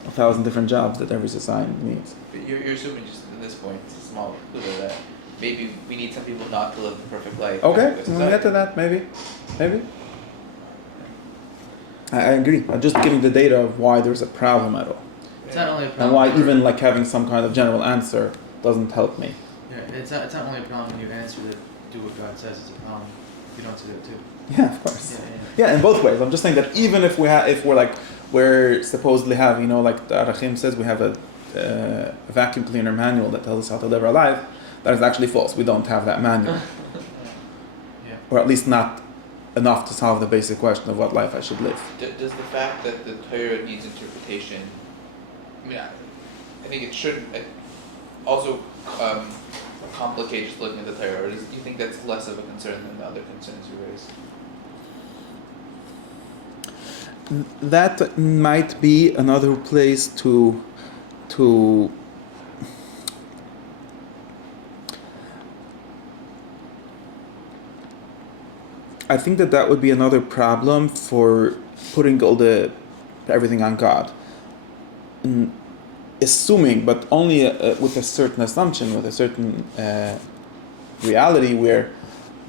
1,000 different jobs that every society needs. But you're assuming just at this point, it's a small clue that maybe we need some people not to live the perfect life. Okay, we'll get to that, maybe. I agree. I'm just giving the data of why there's a problem at all. It's not only a problem. And why even like having some kind of general answer doesn't help me. Yeah, it's not only a problem when you answer that do what God says. It's a problem if you don't do that too. Yeah, of course. Yeah, in both ways. I'm just saying that even if we're supposedly have, like the Prakim says, we have a vacuum cleaner manual that tells us how to live our life, that is actually false. We don't have that manual. Yeah. Or at least not enough to solve the basic question of what life I should live. Does the fact that the Torah needs interpretation, I think it should also complicate just looking at the Torah, or do you think that's less of a concern than the other concerns you raised? That might be another place to I think that would be another problem for putting everything on God. Assuming, but only with a certain assumption, with a certain reality where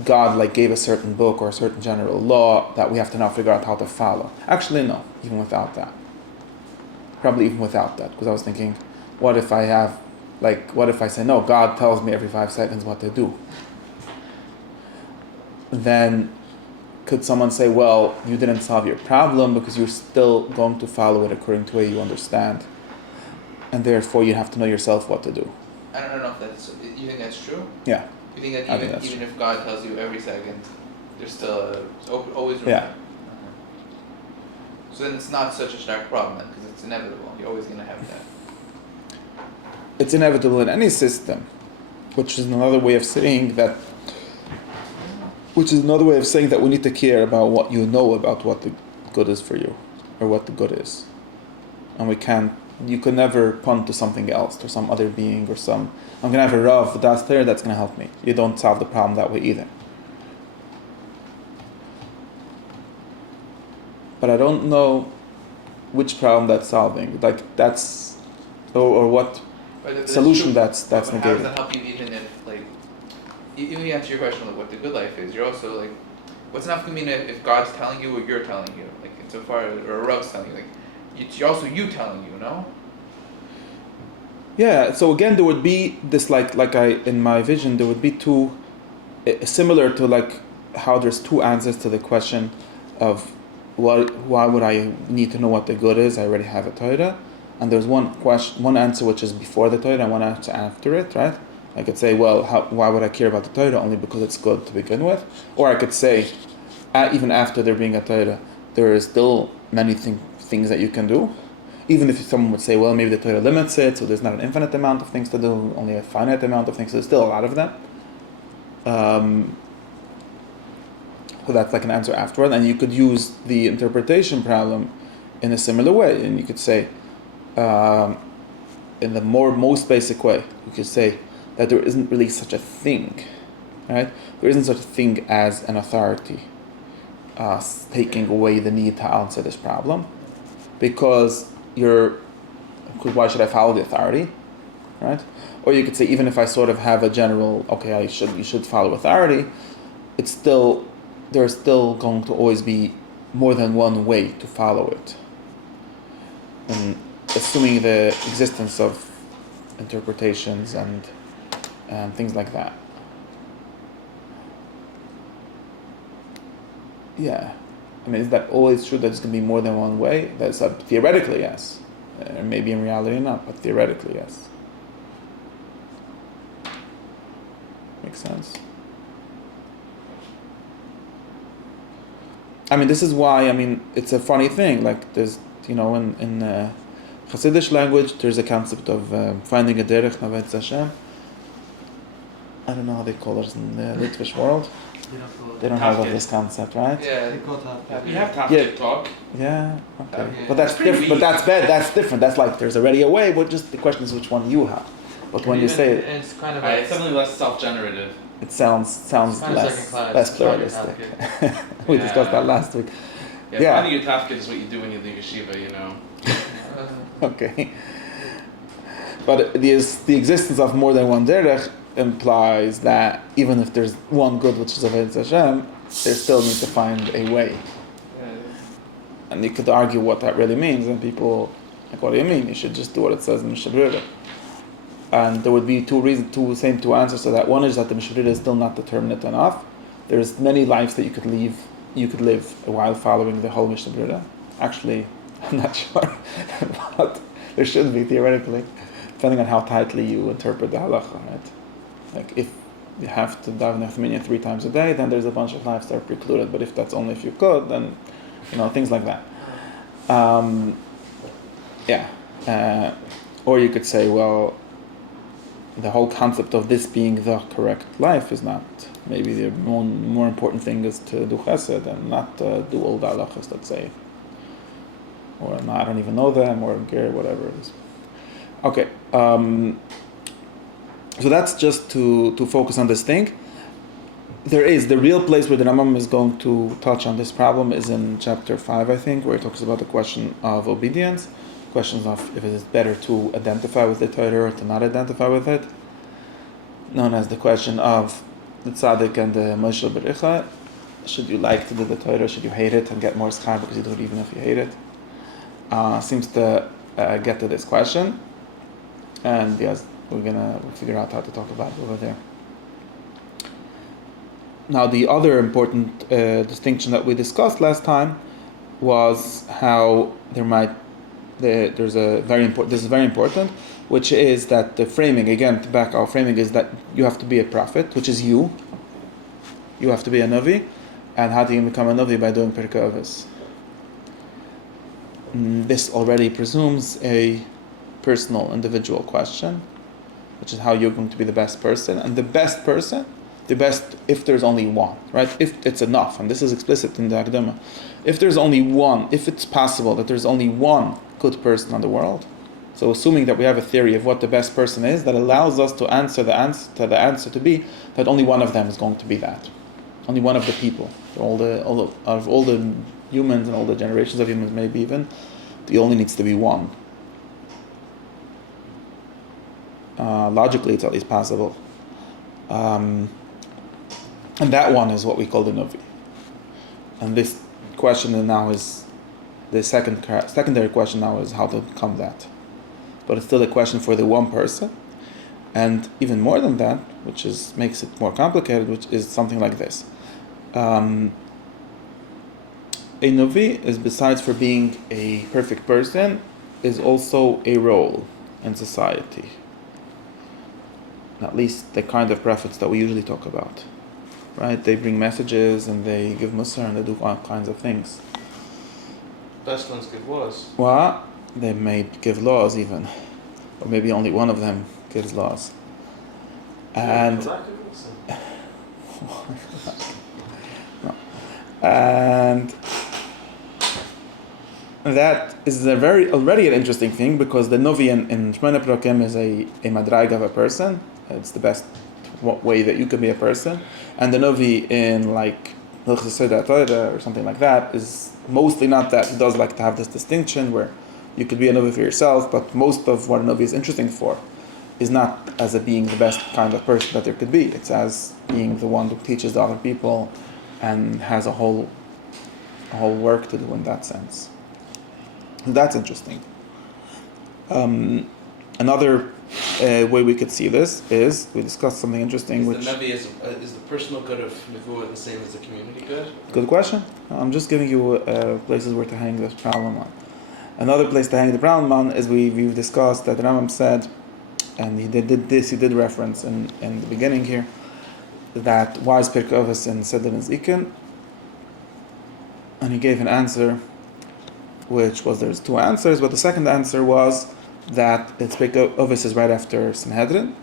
God gave a certain book or a certain general law that we have to now figure out how to follow. Actually, no, even without that. Probably even without that, because I was thinking, what if I say, no, God tells me every 5 seconds what to do? Then could someone say, well, you didn't solve your problem because you're still going to follow it according to the way you understand, and therefore you have to know yourself what to do. I don't know if that's, you think that's true? Yeah. You think that even if God tells you every second, there's still always room? Yeah. So then it's not such a stark problem then, because it's inevitable. You're always going to have that. It's inevitable in any system, which is another way of saying that we need to care about what you know about what the good is for you, or what the good is. And you could never punt to something else, to some other being, or I'm going to have a Rav that's there that's going to help me. You don't solve the problem that way either. But I don't know which problem that's solving. Or what solution that's How negated. does that help you even if, you answer your question of what the good life is, you're also what's nafka mina if God's telling you or you're telling you? Like insofar or a Rav's telling you, like it's also you telling you, no? Yeah. So again, there would be this like I in my vision there would be two, similar to like how there's two answers to the question of why would I need to know what the good is? I already have a Torah, and there's one answer which is before the Torah and one answer after it, right? I could say, well, why would I care about the Torah? Only because it's good to begin with. Or I could say, even after there being a Torah, there is still many things that you can do. Even if someone would say, well, maybe the Torah limits it, so there's not an infinite amount of things to do, only a finite amount of things, so there's still a lot of them. So that's like an answer afterward. And you could use the interpretation problem in a similar way. And you could say, in the most basic way, you could say, that there isn't really such a thing, right? There isn't such a thing as an authority taking away the need to answer this problem, because why should I follow the authority, right? Or you could say, even if I sort of have a general, okay, you should follow authority, there's still going to always be more than one way to follow it, and assuming the existence of interpretations and things like that. Yeah. I mean, is that always true that there's going to be more than one way? That's theoretically, yes. Maybe in reality not, but theoretically, yes. Makes sense. I mean, this is why, it's a funny thing. Like, there's, in Hasidic language, there's a concept of finding a derech navet Hashem. I don't know how they call it in the Litvish world. They don't have this concept, right? Yeah. We have Tafkid talk. Yeah. Okay. Yeah. But that's different. But that's bad. That's different. That's like there's already a way. But just the question is which one you have. But when you say it, it's kind of It's something less self-generative. it sounds kind of less second class. less It's not your pluralistic. Tafkid. We discussed that last week. Yeah. Finding your Tafkid is what you do when you leave yeshiva, Okay. But the existence of more than one derech implies that even if there's one good which is Avodas Hashem, they still need to find a way. And you could argue what that really means, and people like, what do you mean? You should just do what it says in the Mishnah. And there would be two answers to that. One is that the Mishnah is still not determinate enough. There's many lives that you could live while following the whole Mishnah. Actually, I'm not sure, but there should be theoretically, depending on how tightly you interpret the halacha, right? Like if you have to daven minyan 3 times a day, then there's a bunch of lives that are precluded. But if that's only if you could, then things like that. Or you could say, well, the whole concept of this being the correct life is not. Maybe the more important thing is to do chesed and not do all the halachas, let's say. Or no, I don't even know them, or whatever it is. Okay. So that's just to focus on this thing. There is the real place where the Rambam is going to touch on this problem is in chapter 5, I think, where he talks about the question of obedience, questions of if it is better to identify with the Torah or to not identify with it, known as the question of the tzaddik and the Moshe Bericha. Should you like to do the Torah? Should you hate it and get more schar because you do it even if you hate it? Seems to get to this question, and yes, we'll figure out how to talk about it over there. Now, the other important distinction that we discussed last time was how there's a very important. This is very important, which is that the framing, again, to back our framing, is that you have to be a prophet, which is you. You have to be a Navi, and how do you become a Navi? By doing Pirkei Avos. This already presumes a personal, individual question, which is how you're going to be the best person. And the best person, if there's only one, right? If it's enough, and this is explicit in the Akdama, if there's only one, if it's possible that there's only one good person on the world, so assuming that we have a theory of what the best person is, that allows us to answer the answer to be that only one of them is going to be that. Only one of the people. All the humans and all the generations of humans, maybe even, there only needs to be one. Logically, it's at least possible. And that one is what we call the Navi. And this question now is the secondary question now is how to become that. But it's still a question for the one person. And even more than that, which makes it more complicated, which is something like this. A Novi is, besides for being a perfect person, is also a role in society. At least the kind of prophets that we usually talk about. Right? They bring messages and they give Musar and they do all kinds of things. Best ones give laws. Well, they may give laws even. Or maybe only one of them gives laws. And no. And that is already an interesting thing, because the Novi in Shomne Prakim is a madrag of a person. It's the best way that you can be a person. And the Novi in like Torah or something like that is mostly not that. He does like to have this distinction where you could be a Novi for yourself, but most of what a Novi is interesting for is not as being the best kind of person that there could be. It's as being the one who teaches the other people and has a whole work to do in that sense. That's interesting. Another way we could see this is, we discussed something interesting, which... The Navi is the personal good of Nevuah the same as the community good? Good question. I'm just giving you places where to hang this problem on. Another place to hang the problem on is we've discussed that Rambam said, and he did reference in the beginning here, that why is Pirkei Avos in Seder and Zikin? And he gave an answer, which was, there's two answers, but the second answer was that it's Pirkei Avos is right after Sanhedrin,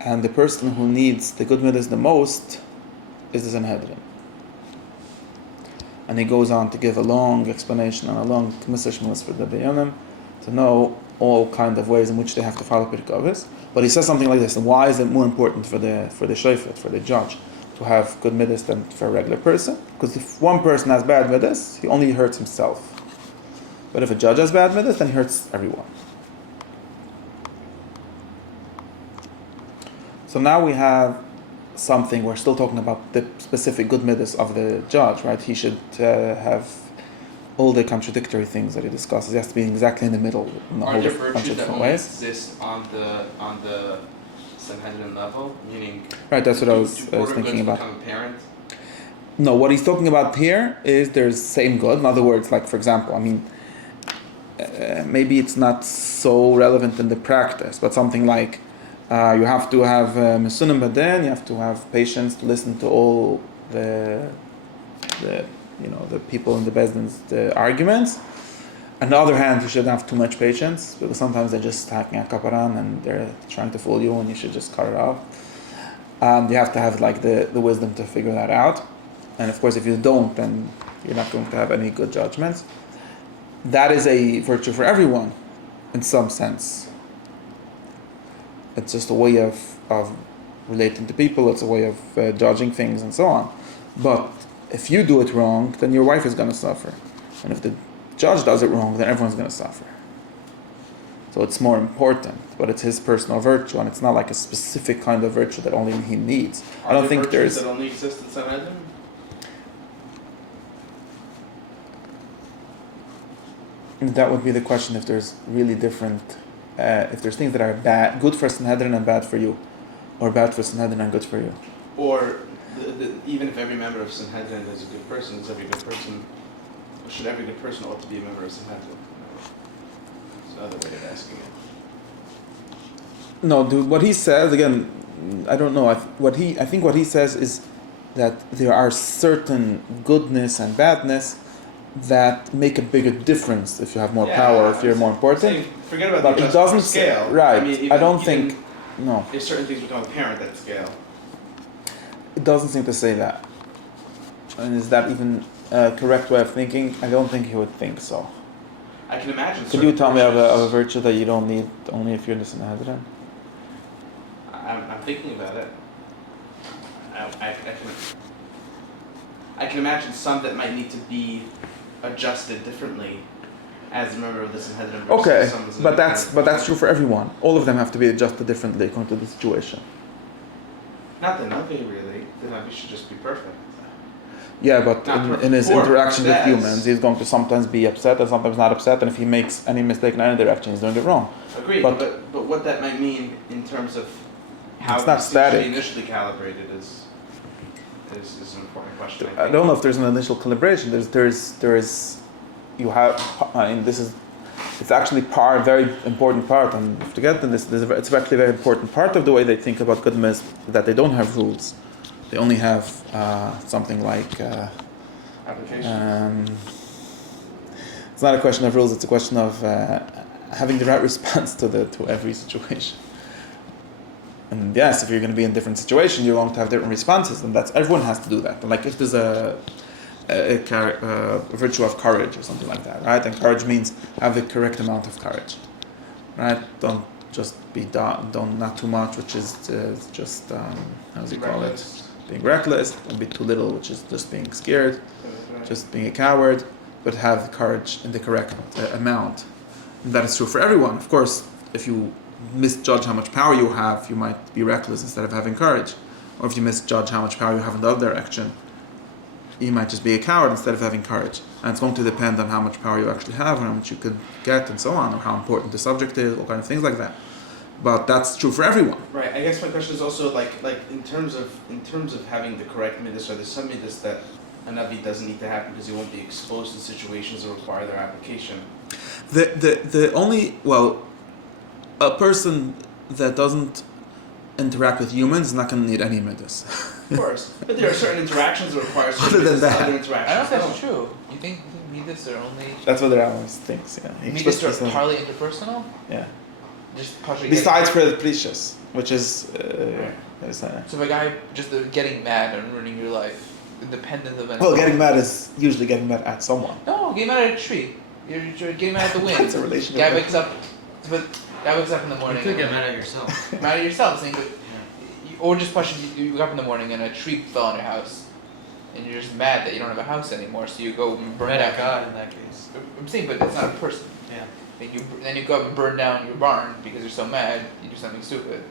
and the person who needs the good midas the most is the Sanhedrin. And he goes on to give a long explanation and a long K'missah for the Dayanim to know all kind of ways in which they have to follow Pirkei Avos. But he says something like this: why is it more important for the shofet, for the judge, to have good midas than for a regular person? Because if one person has bad midas, he only hurts himself. But if a judge has bad midas, then he hurts everyone. So now we have something, we're still talking about the specific good midas of the judge, right? He should have all the contradictory things that he discusses. He has to be exactly in the middle in a Are whole there bunch virtues of that different only ways. exist on the Sanhedrin level? Meaning, Right, that's what I was order thinking goods about. become apparent? No, what he's talking about here is there's same good. In other words, like for example, I mean, maybe it's not so relevant in the practice, but something like you have to have mesunim baden, you have to have patience to listen to all the people in the beis, the arguments. On the other hand, you shouldn't have too much patience, because sometimes they're just hacking a kaparan and they're trying to fool you, and you should just cut it off. You have to have like the wisdom to figure that out. And of course, if you don't, then you're not going to have any good judgments. That is a virtue for everyone, in some sense. It's just a way of relating to people. It's a way of judging things and so on. But if you do it wrong, then your wife is going to suffer. And if the judge does it wrong, then everyone's going to suffer. So it's more important, but it's his personal virtue, and it's not like a specific kind of virtue that only he needs. I don't think virtues there's... that only exist in Sanhedrin? That would be the question, if there's really different, if there's things that are bad, good for Sanhedrin and bad for you, or bad for Sanhedrin and good for you. Or even if every member of Sanhedrin is a good person, should every good person ought to be a member of Sanhedrin? It's another way of asking it. No, what he says, again, I don't know. I think what he says is that there are certain goodness and badness that make a bigger difference if you have more power, if you're more important. Forget about But the it doesn't scale. right. I mean, I don't think. No, if certain things become apparent at scale. it doesn't seem to say that. And is that even a correct way of thinking? I don't think he would think so. I can imagine. Could you tell me of a virtue that you don't need only if you're in the Sanhedrin? I'm thinking about it. I can imagine some that might need to be adjusted differently as a member of the Sanhedrin. Okay, but that's true for everyone. All of them have to be adjusted differently according to the situation. Not the Navi, really. The Navi should just be perfect. Yeah, but Not in perfect. his Or interaction with says- humans, he's going to sometimes be upset and sometimes not upset. And if he makes any mistake in any direction, he's doing it wrong. Agreed, But- but what that might mean in terms of how It's not it's usually static. initially calibrated is an important question. I don't know if there's an initial calibration. You have. I mean, it's actually very important part, and to get to this, it's actually a very important part of the way they think about goodness, that they don't have rules. They only have something like. Application. It's not a question of rules. It's a question of having the right response to every situation. And yes, if you're going to be in different situations, you're going to have different responses, and everyone has to do that. And like if there's a virtue of courage or something like that, right? And courage means have the correct amount of courage, right? Don't just be don't not too much, which is just how does he call it? Being reckless. Don't be too little, which is just being scared, just being a coward. But have the courage in the correct amount. And that is true for everyone. Of course, if you misjudge how much power you have, you might be reckless instead of having courage. Or if you misjudge how much power you have in the other direction, you might just be a coward instead of having courage. And it's going to depend on how much power you actually have, and how much you could get, and so on, or how important the subject is, all kind of things like that. But that's true for everyone. Right. I guess my question is also like in terms of having the correct midas, or there's some midas that a Navi doesn't need to happen because he won't be exposed to situations that require their application. The only a person that doesn't interact with humans is not going to need any midas. Of course, but there are certain interactions that require Other certain than midas, that. other I interactions. don't know if that's don't. true. You think midas are only That's what Ramos thinks. Yeah, He midas are explicitly- partly interpersonal? Yeah. Just partially. Besides for the precious, which is. So if a guy just getting mad and ruining your life, independent of anything. Well, getting mad is usually getting mad at someone. No, getting mad at a tree. You're getting mad at the wind. That's a relationship. Guy wakes up, but guy wakes up in the You morning. could get mad at yourself. Mad at yourself, saying, but or just question. You wake up in the morning and a tree fell on your house, and you're just mad that you don't have a house anymore. So you go and burn Mad down. at God in that case. I'm saying, but it's not a person. Yeah. Then you go up and burn down your barn because you're so mad. You do something stupid.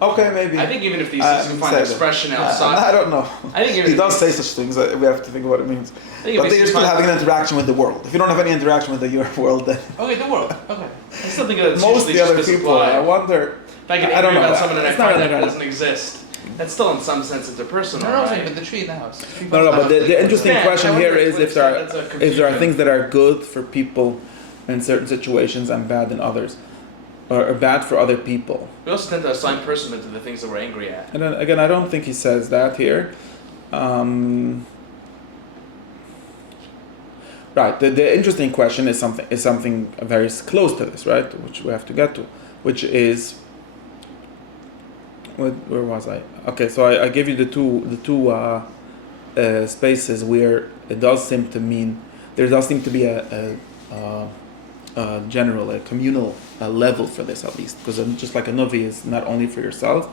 Okay, maybe. I think even if these I things can haven't find said it. expression I outside, don't know. I think even He if does these- say such things. We have to think of what it means. I think But if then these you're still find- having an interaction with the world. If you don't have any interaction with your world, then Okay, the world. Okay. I still think that it's most of usually the other just people, I misapplied. wonder. If I get I don't angry know. about someone and I It's not find that really doesn't exist, that's still in some sense interpersonal. No, no, I'm right? saying, but the tree in the house. No, but the interesting Yeah, question I here wonder is to if there what extent are that's a if there are confusion. things that are good for people in certain situations and bad in others, or bad for other people. We also tend to assign personhood to the things that we're angry at. And then again, I don't think he says that here. Right. The interesting question is something very close to this, right? Which we have to get to, which is. Where was I? Okay, so I gave you the two spaces where it does seem to mean there does seem to be a general, a communal level for this at least, because just like a Navi is not only for yourself,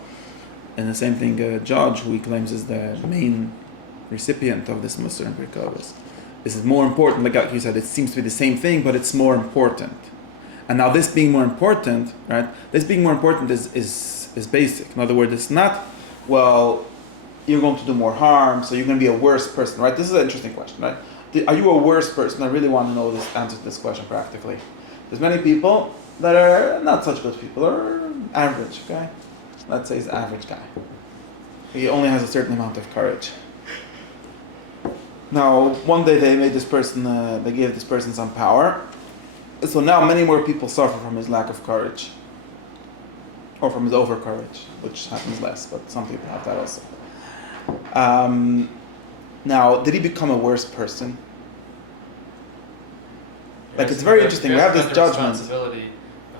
and the same thing a judge who he claims is the main recipient of this Musar and Birkavos. This is more important, like you said, it seems to be the same thing, but it's more important. And now this being more important, right? This being more important is basic. In other words, it's not, well, you're going to do more harm, so you're going to be a worse person, right? This is an interesting question, right? Are you a worse person? I really want to know this answer to this question practically. There's many people that are not such good people, or average, okay? Let's say he's an average guy. He only has a certain amount of courage. Now, one day they made this person, they gave this person some power. So now many more people suffer from his lack of courage. Or from his over courage, which happens less, but some people have that also. Now, did he become a worse person? Like, it's very interesting. We have this judgment. Responsibility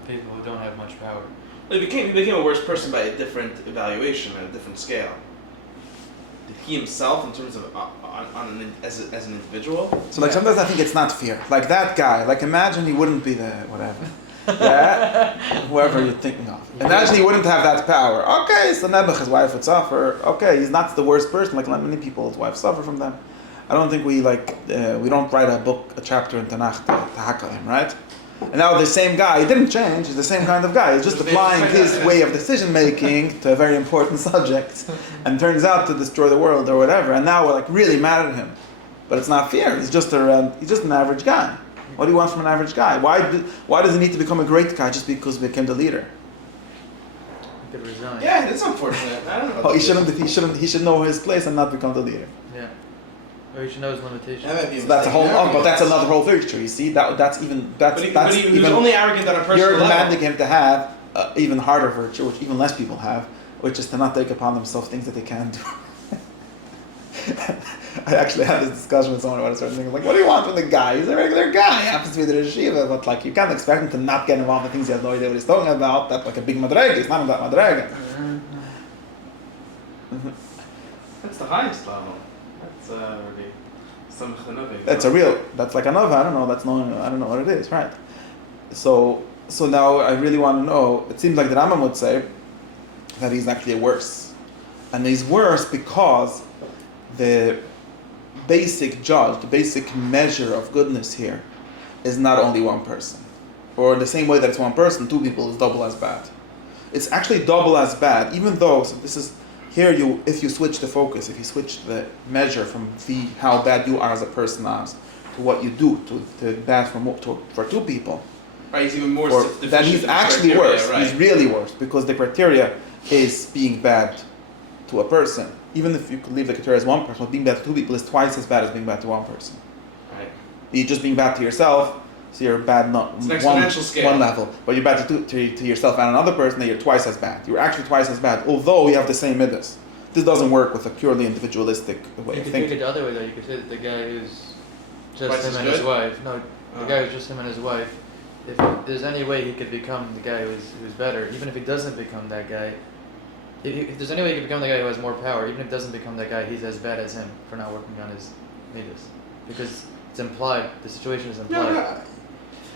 of people who don't have much power. He became a worse person by a different evaluation at a different scale. Did he himself, in terms of as an individual? So like sometimes I think it's not fair. Like that guy, like imagine he wouldn't be the whatever. Yeah? Whoever you're thinking of. Imagine he wouldn't have that power. Okay, so Nebuch, his wife would suffer. Okay, he's not the worst person, like many people, his wife suffer from them. I don't think we don't write a book, a chapter in Tanakh to hackle him, right? And now the same guy, he didn't change, he's the same kind of guy. He's just applying his way of decision making to a very important subject, and turns out to destroy the world or whatever. And now we're like really mad at him, but it's not fair. He's just an average guy. What do you want from an average guy? Why does he need to become a great guy just because he became the leader? He could resign. Yeah, that's unfortunate. I don't know. Oh, he should know his place and not become the leader. Yeah. Or he should know his limitations. That might be a So that's a whole. mistake. But that's another whole virtue. You see, that's even that's But he was even only arrogant on a personal you're level. demanding him to have even harder virtue, which even less people have, which is to not take upon themselves things that they can't do. I actually had this discussion with someone about a certain thing. Like, what do you want from the guy? He's a regular guy. He happens to be the yeshiva, but like, you can't expect him to not get involved in things he has no idea what he's talking about. That's like a big madrega. He's not that madrega. That's the highest level. That's already some chanuvi. That's like a nova. I don't know. I don't know what it is, right? So now I really want to know. It seems like the Rambam would say that he's actually worse, and he's worse because the basic judge, the basic measure of goodness here, is not only one person, or in the same way that it's one person, two people is double as bad. It's actually double as bad, even though. So this is here. If you switch the focus, if you switch the measure from how bad you are as a person as to what you do to bad for two people. Right, he's even more Then he's actually worse. Right. He's really worse because the criteria is being bad to a person. Even if you could leave the criteria as one person, being bad to two people is twice as bad as being bad to one person. Right. You're just being bad to yourself, so you're bad not It's an exponential scale. One level. But you're bad to yourself and another person, then you're twice as bad. You're actually twice as bad, although you have the same midas. This doesn't work with a purely individualistic way You of could take thinking. it the other way though. You could say that the guy who's just Twice him as and his good? wife. No, the guy who's just him and his wife. If there's any way he could become the guy who's better, even if he doesn't become that guy, if there's any way he could become the guy who has more power, even if he doesn't become that guy, he's as bad as him for not working on his midas. Because it's implied, the situation is implied. No.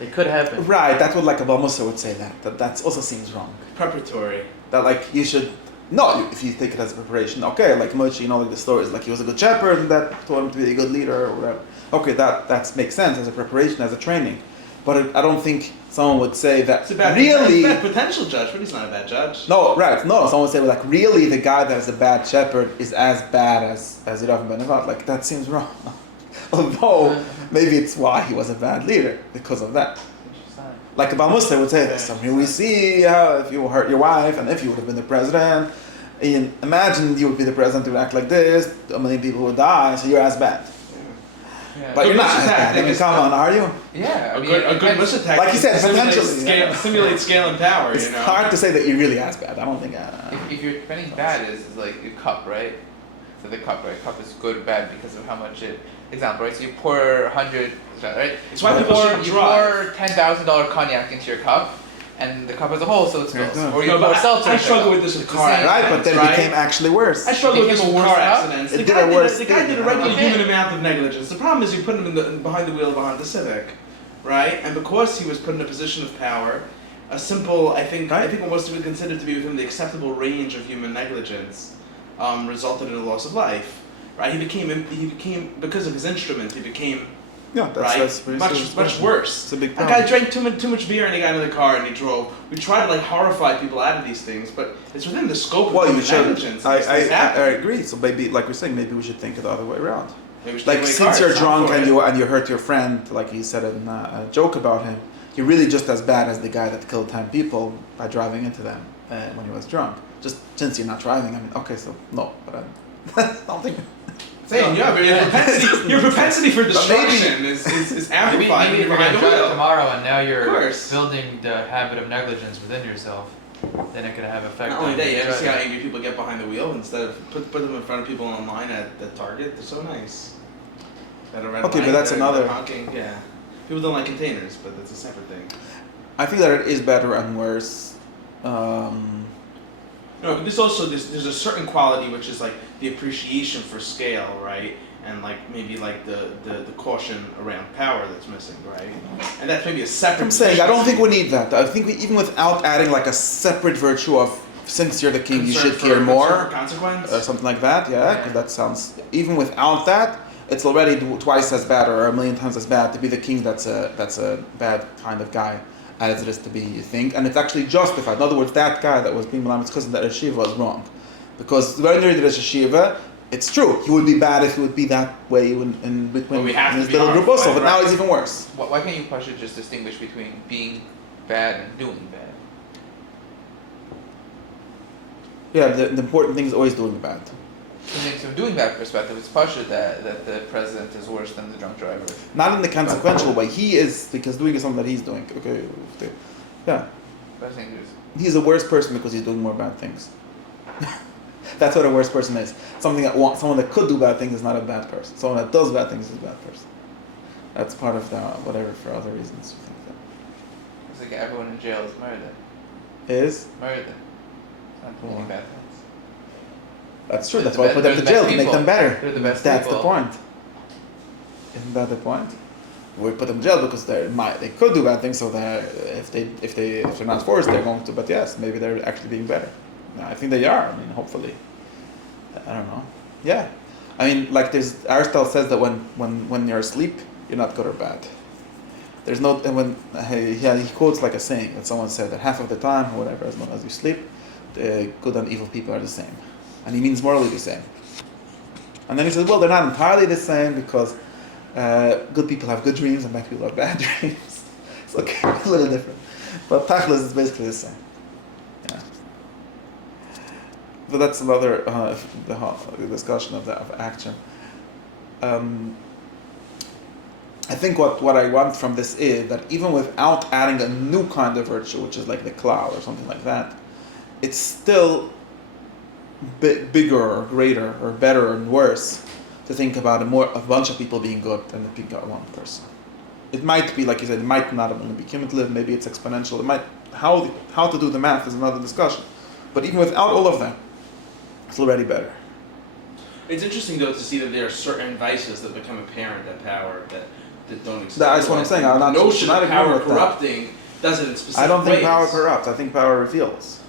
It could happen. Right, that's what like Abba Musa would say that also seems wrong. Preparatory. That like you should if you take it as a preparation, okay, like Moshe, like the story is like he was a good shepherd and that taught him to be a good leader or whatever. Okay, that makes sense as a preparation, as a training. But I don't think someone would say that It's a bad, really he's a bad potential judge, but he's not a bad judge. No, right, no, someone would say like really the guy that is a bad shepherd is as bad as Rav Ben Nevat. Like that seems wrong. Although maybe it's why he was a bad leader, because of that. Like Abba Musa would say this. So here we see how if you hurt your wife and if you would have been the president, and imagine you would be the president, you would act like this, many people would die, so you're as bad. Yeah. But you're Good not as attack, bad. I mean, come on, are you? Yeah, I mean, A good mush attack. Like you said, potentially. Simulate scale and power. It's You know. hard to say that you're really as bad. I don't think. if you're depending bad is like a cup, right? So the cup, right? Cup is good or bad because of how much it. Example, right? So you pour 100, right? It's why people shouldn't you drive. pour $10,000 cognac into your cup, and the cup as a whole, so it spills. Yeah. Or you No, pour but seltzer. I into struggle your with this cup. with It's car the same. Right, but then it Right. became actually worse. I struggle with this became with a car worse cup? accidents. It The did guy a worse the guy thing. did a regular Okay. human amount of negligence. The problem is you put him behind the wheel of a Honda Civic, right? And because he was put in a position of power, a simple, I think what was to be considered to be within the acceptable range of human negligence, resulted in a loss of life. Right? He became because of his instrument. He became Yeah, that's pretty much serious. worse. It's a big That problem. guy drank too much beer and he got in the car and he drove. We try to like horrify people out of these things, but it's within the scope of Well, you human should. negligence. I These things happen. agree. So maybe, like we're saying, maybe we should think it the other way around. Maybe we should Like take away since cars, you're not drunk for and it. you hurt your friend, like he said in a joke about him, you're really just as bad as the guy that killed 10 people by driving into them when he was drunk. Just since you're not driving, I mean, okay, so no, but I don't think. Saying, yeah, but your propensity for destruction is Maybe, amplified maybe if you're behind gonna the drive wheel. tomorrow and now you're course. building the habit of negligence within yourself, then it could have effect. Not only on that, you your ever see how driving. angry people get behind the wheel instead of put them in front of people online at the Target? They're so nice. At a red Okay, light, but that's they're another- honking, yeah. People don't like containers, but that's a separate thing. I think that it is better and worse. No, but there's a certain quality which is like the appreciation for scale, right? And like maybe like the caution around power that's missing, right? And that's maybe a separate. I'm saying I don't think we need that. I think even without adding like a separate virtue of since you're the king, you should care more. Consequence. Something like that, yeah, because that sounds. Even without that, it's already twice as bad or a million times as bad to be the king that's a bad kind of guy as it is to be, you think, and it's actually justified. In other words, that guy that was being Malamad's cousin, that Yeshiva, was wrong. Because when you're in the Yeshiva, it's true, he would be bad if he would be that way in between his little group also, but now it's even worse. Why can't you Pasha just distinguish between being bad and doing bad? Yeah, the important thing is always doing bad. From doing bad perspective, it's Pasha that the president is worse than the drunk driver. Not in the consequential way. He is, because doing is something that he's doing. Okay, yeah. But I think He's a worse person because he's doing more bad things. That's what a worse person is. Someone that could do bad things is not a bad person. Someone that does bad things is a bad person. That's part of the whatever for other reasons. We think it's like everyone in jail is murder. that is. Murder. Not doing bad things. That's true. They're That's why we put them the to jail best to make them people. better. They're the best That's people. the point. Isn't that the point? We put them in jail because they could do bad things. So that if they're not forced, they're going to. But yes, maybe they're actually being better. No, I think they are. I mean, hopefully. I don't know. Yeah, I mean, like Aristotle says that when you're asleep, you're not good or bad. There's no he quotes like a saying that someone said that half of the time or whatever, as long as you sleep, the good and evil people are the same, and he means morally the same. And then he says, well, they're not entirely the same because good people have good dreams and bad people have bad dreams. It's okay, a little different, but Tachlis is basically the same. Yeah. But that's another discussion of action. I think what I want from this is that even without adding a new kind of virtue, which is like the cloud or something like that, it's still bigger or greater or better and worse to think about a bunch of people being good than to pick out one person. It might be, like you said, it might not only be cumulative, maybe it's exponential. It might how to do the math is another discussion. But even without all of that, it's already better. It's interesting though to see that there are certain vices that become apparent at power that don't exist. That's what I'm saying. I'm not the notion not of power agreeing with that. corrupting does it in specific I don't think ways. power corrupts. I think power reveals.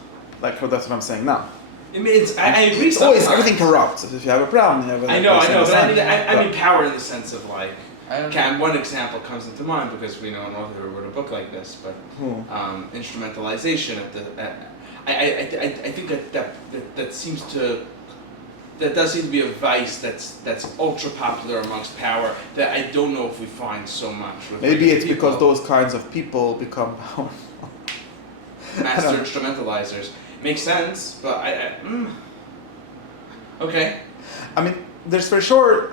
Like that's what I'm saying now. I mean, I agree. It's always sometimes. everything corrupts. If you have a problem, you have. I know, but I mean power in the sense of like. I don't know. One example comes into mind because we know an author who wrote a book like this, but instrumentalization of the. I think that seems to. That does seem to be a vice that's ultra popular amongst power that I don't know if we find so much. With Maybe it's people. because those kinds of people become powerful. Master instrumentalizers. Makes sense, but okay. I mean, there's for sure.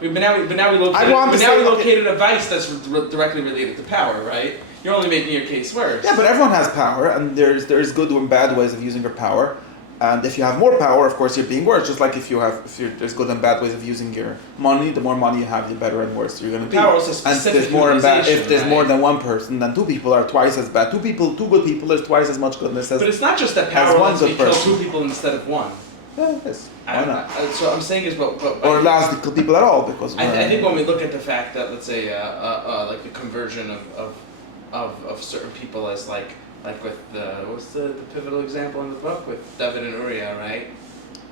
But now we located a vice that's directly related to power, right? You're only making your case worse. Yeah, but everyone has power, and there's good and bad ways of using your power. And if you have more power, of course, you're being worse. Just like there's good and bad ways of using your money. The more money you have, the better and worse you're going to be. Power is a And specific there's more and bad. If there's right? more than one person, then two people are twice as bad. Two good people is twice as much goodness as. But it's not just that as power one lets me good kill person. two people instead of one. Yeah, it is. Why not? So what I'm saying is, but Or allows to kill people at all because. I think when we look at the fact that, let's say, like the conversion of certain people as like with what's the pivotal example in the book with David and Uriah, right?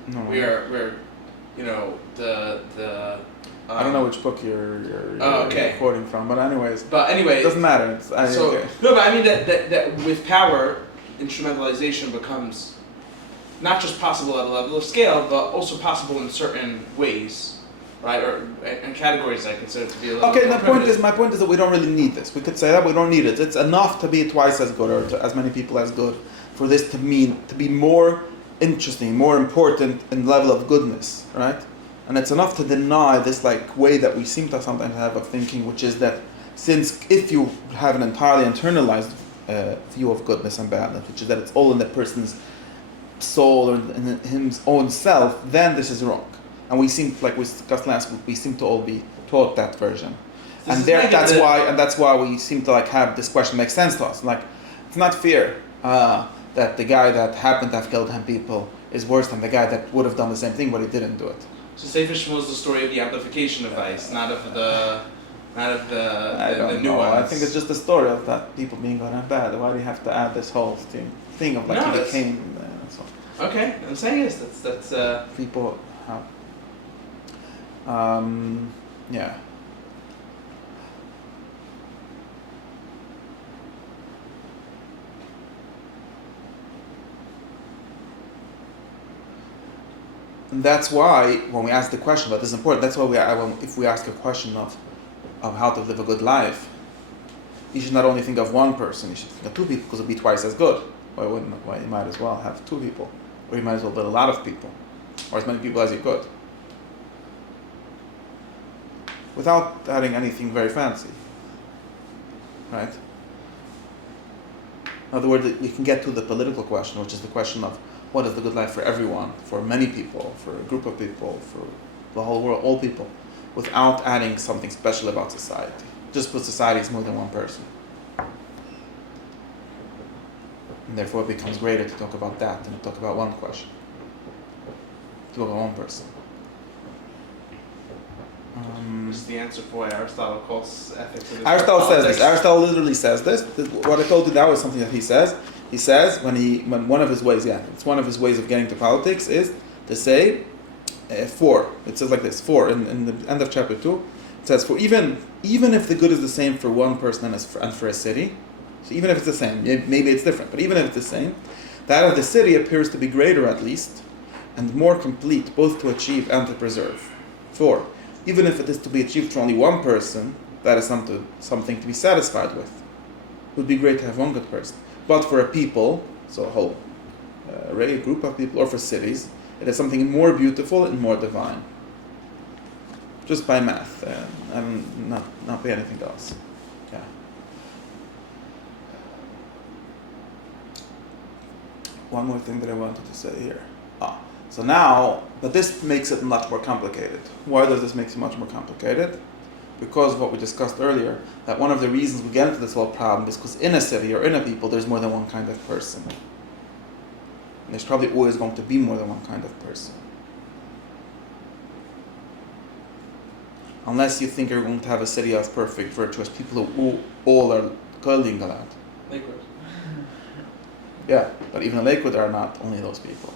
No. We're you know the I don't know which book you're quoting from, but anyways. But anyway, It doesn't matter. Okay. No, but I mean that with power, instrumentalization becomes not just possible at a level of scale, but also possible in certain ways, right? Or and categories I consider to be a little. Okay, more my point is that we don't really need this. We could say that we don't need it. It's enough to be twice as good or to as many people as good for this to be more interesting, more important in level of goodness, right? And it's enough to deny this like way that we seem to sometimes have of thinking, which is that since if you have an entirely internalized view of goodness and badness, which is that it's all in the person's soul or in his own self, then this is wrong. And we seem, like we discussed last week, we seem to all be taught that version. And that's why we seem to like have this question make sense to us. Like, it's not fair that the guy that happened to have killed 10 people is worse than the guy that would have done the same thing but he didn't do it. So Sefer Shmuel is the story of the amplification of vice, not of the I don't nuance. know. I think it's just the story of that people being good and bad. Why do you have to add this whole thing of like he became so. Okay, I'm saying is that's People have Yeah. And that's why when we ask the question, but this is important. That's why if we ask a question of how to live a good life, you should not only think of one person. You should think of two people because it'll be twice as good. Why you might as well have two people, or you might as well build a lot of people, or as many people as you could, without adding anything very fancy. Right? In other words, you can get to the political question, which is the question of what is the good life for everyone, for many people, for a group of people, for the whole world, all people, without adding something special about society. Just put society as more than one person. And therefore it becomes greater to talk about that than to talk about one question. To talk about one person. This is the answer for why Aristotle calls ethics. Aristotle says this. Aristotle literally says this. What I told you now is something that he says. He says when one of his ways, it's one of his ways of getting to politics is to say for. It says like this: for in the end of chapter 2, it says for even if the good is the same for one person and for a city, so even if it's the same, maybe it's different, but even if it's the same, that of the city appears to be greater at least, and more complete, both to achieve and to preserve. For even if it is to be achieved for only one person, that is something to be satisfied with. It would be great to have one good person. But for a people, so a whole array, a group of people, or for cities, it is something more beautiful and more divine. Just by math, and not by anything else. Yeah. One more thing that I wanted to say here. So now, but this makes it much more complicated. Why does this make it much more complicated? Because of what we discussed earlier, that one of the reasons we get into this whole problem is because in a city or in a people, there's more than one kind of person. And there's probably always going to be more than one kind of person. Unless you think you're going to have a city of perfect, virtuous people who all are curling a lot. Lakewood. Yeah, but even in Lakewood there are not only those people.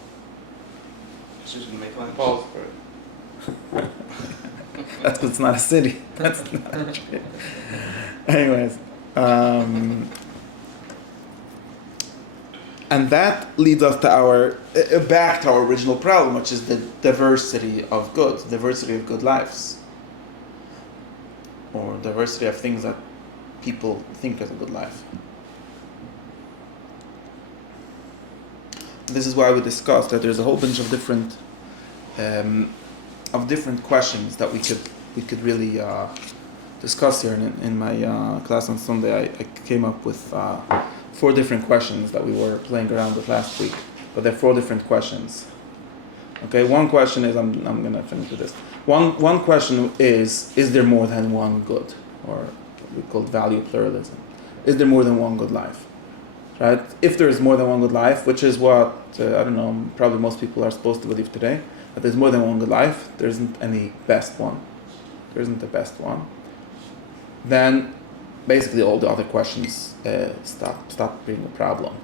She's gonna make lunch. Paulsburg. That's because it's not a city. That's not true. Anyways, and that leads us to back to our original problem, which is the diversity of goods, diversity of good lives, or diversity of things that people think is a good life. This is why we discussed that there's a whole bunch of different questions that we could really discuss here. In my class on Sunday, I came up with 4 different questions that we were playing around with last week. But they're 4 different questions. Okay, one question is I'm gonna finish with this. One question is there more than one good, or what we call value pluralism? Is there more than one good life? Right? If there is more than one good life, which is what probably most people are supposed to believe today, that there's more than one good life, there isn't any best one. There isn't the best one. Then, basically, all the other questions stop being a problem.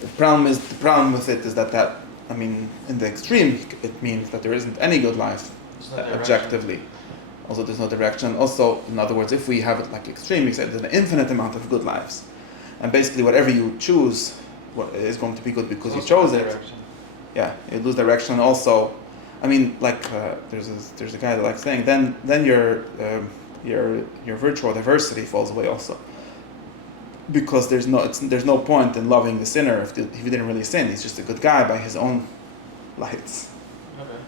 The problem with it is that in the extreme, it means that there isn't any good life objectively. Also, there's no direction. Also, in other words, if we have it like extreme, we say there's an infinite amount of good lives. And basically, whatever you choose is going to be good because you chose it. Yeah, you lose direction. And also, there's a guy that likes saying, then your virtual diversity falls away also. Because there's no point in loving the sinner if he didn't really sin. He's just a good guy by his own lights. Okay.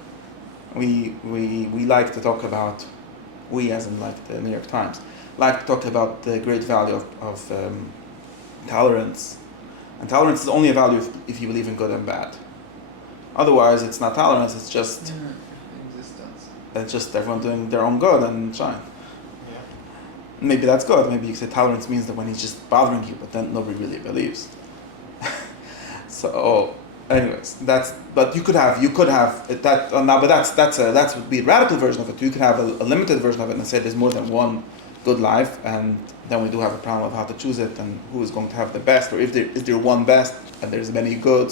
We like to talk about, we as in like the New York Times, like to talk about the great value of tolerance. And tolerance is only a value if you believe in good and bad. Otherwise, it's not tolerance, it's just existence. It's just everyone doing their own good and fine. Yeah. Maybe that's good. Maybe you say tolerance means that when he's just bothering you, but then nobody really believes. So, anyways, but you could have that now. But that would be a radical version of it. You could have a limited version of it and say there's more than one good life, and then we do have a problem of how to choose it and who is going to have the best, or if there is one best and there's many good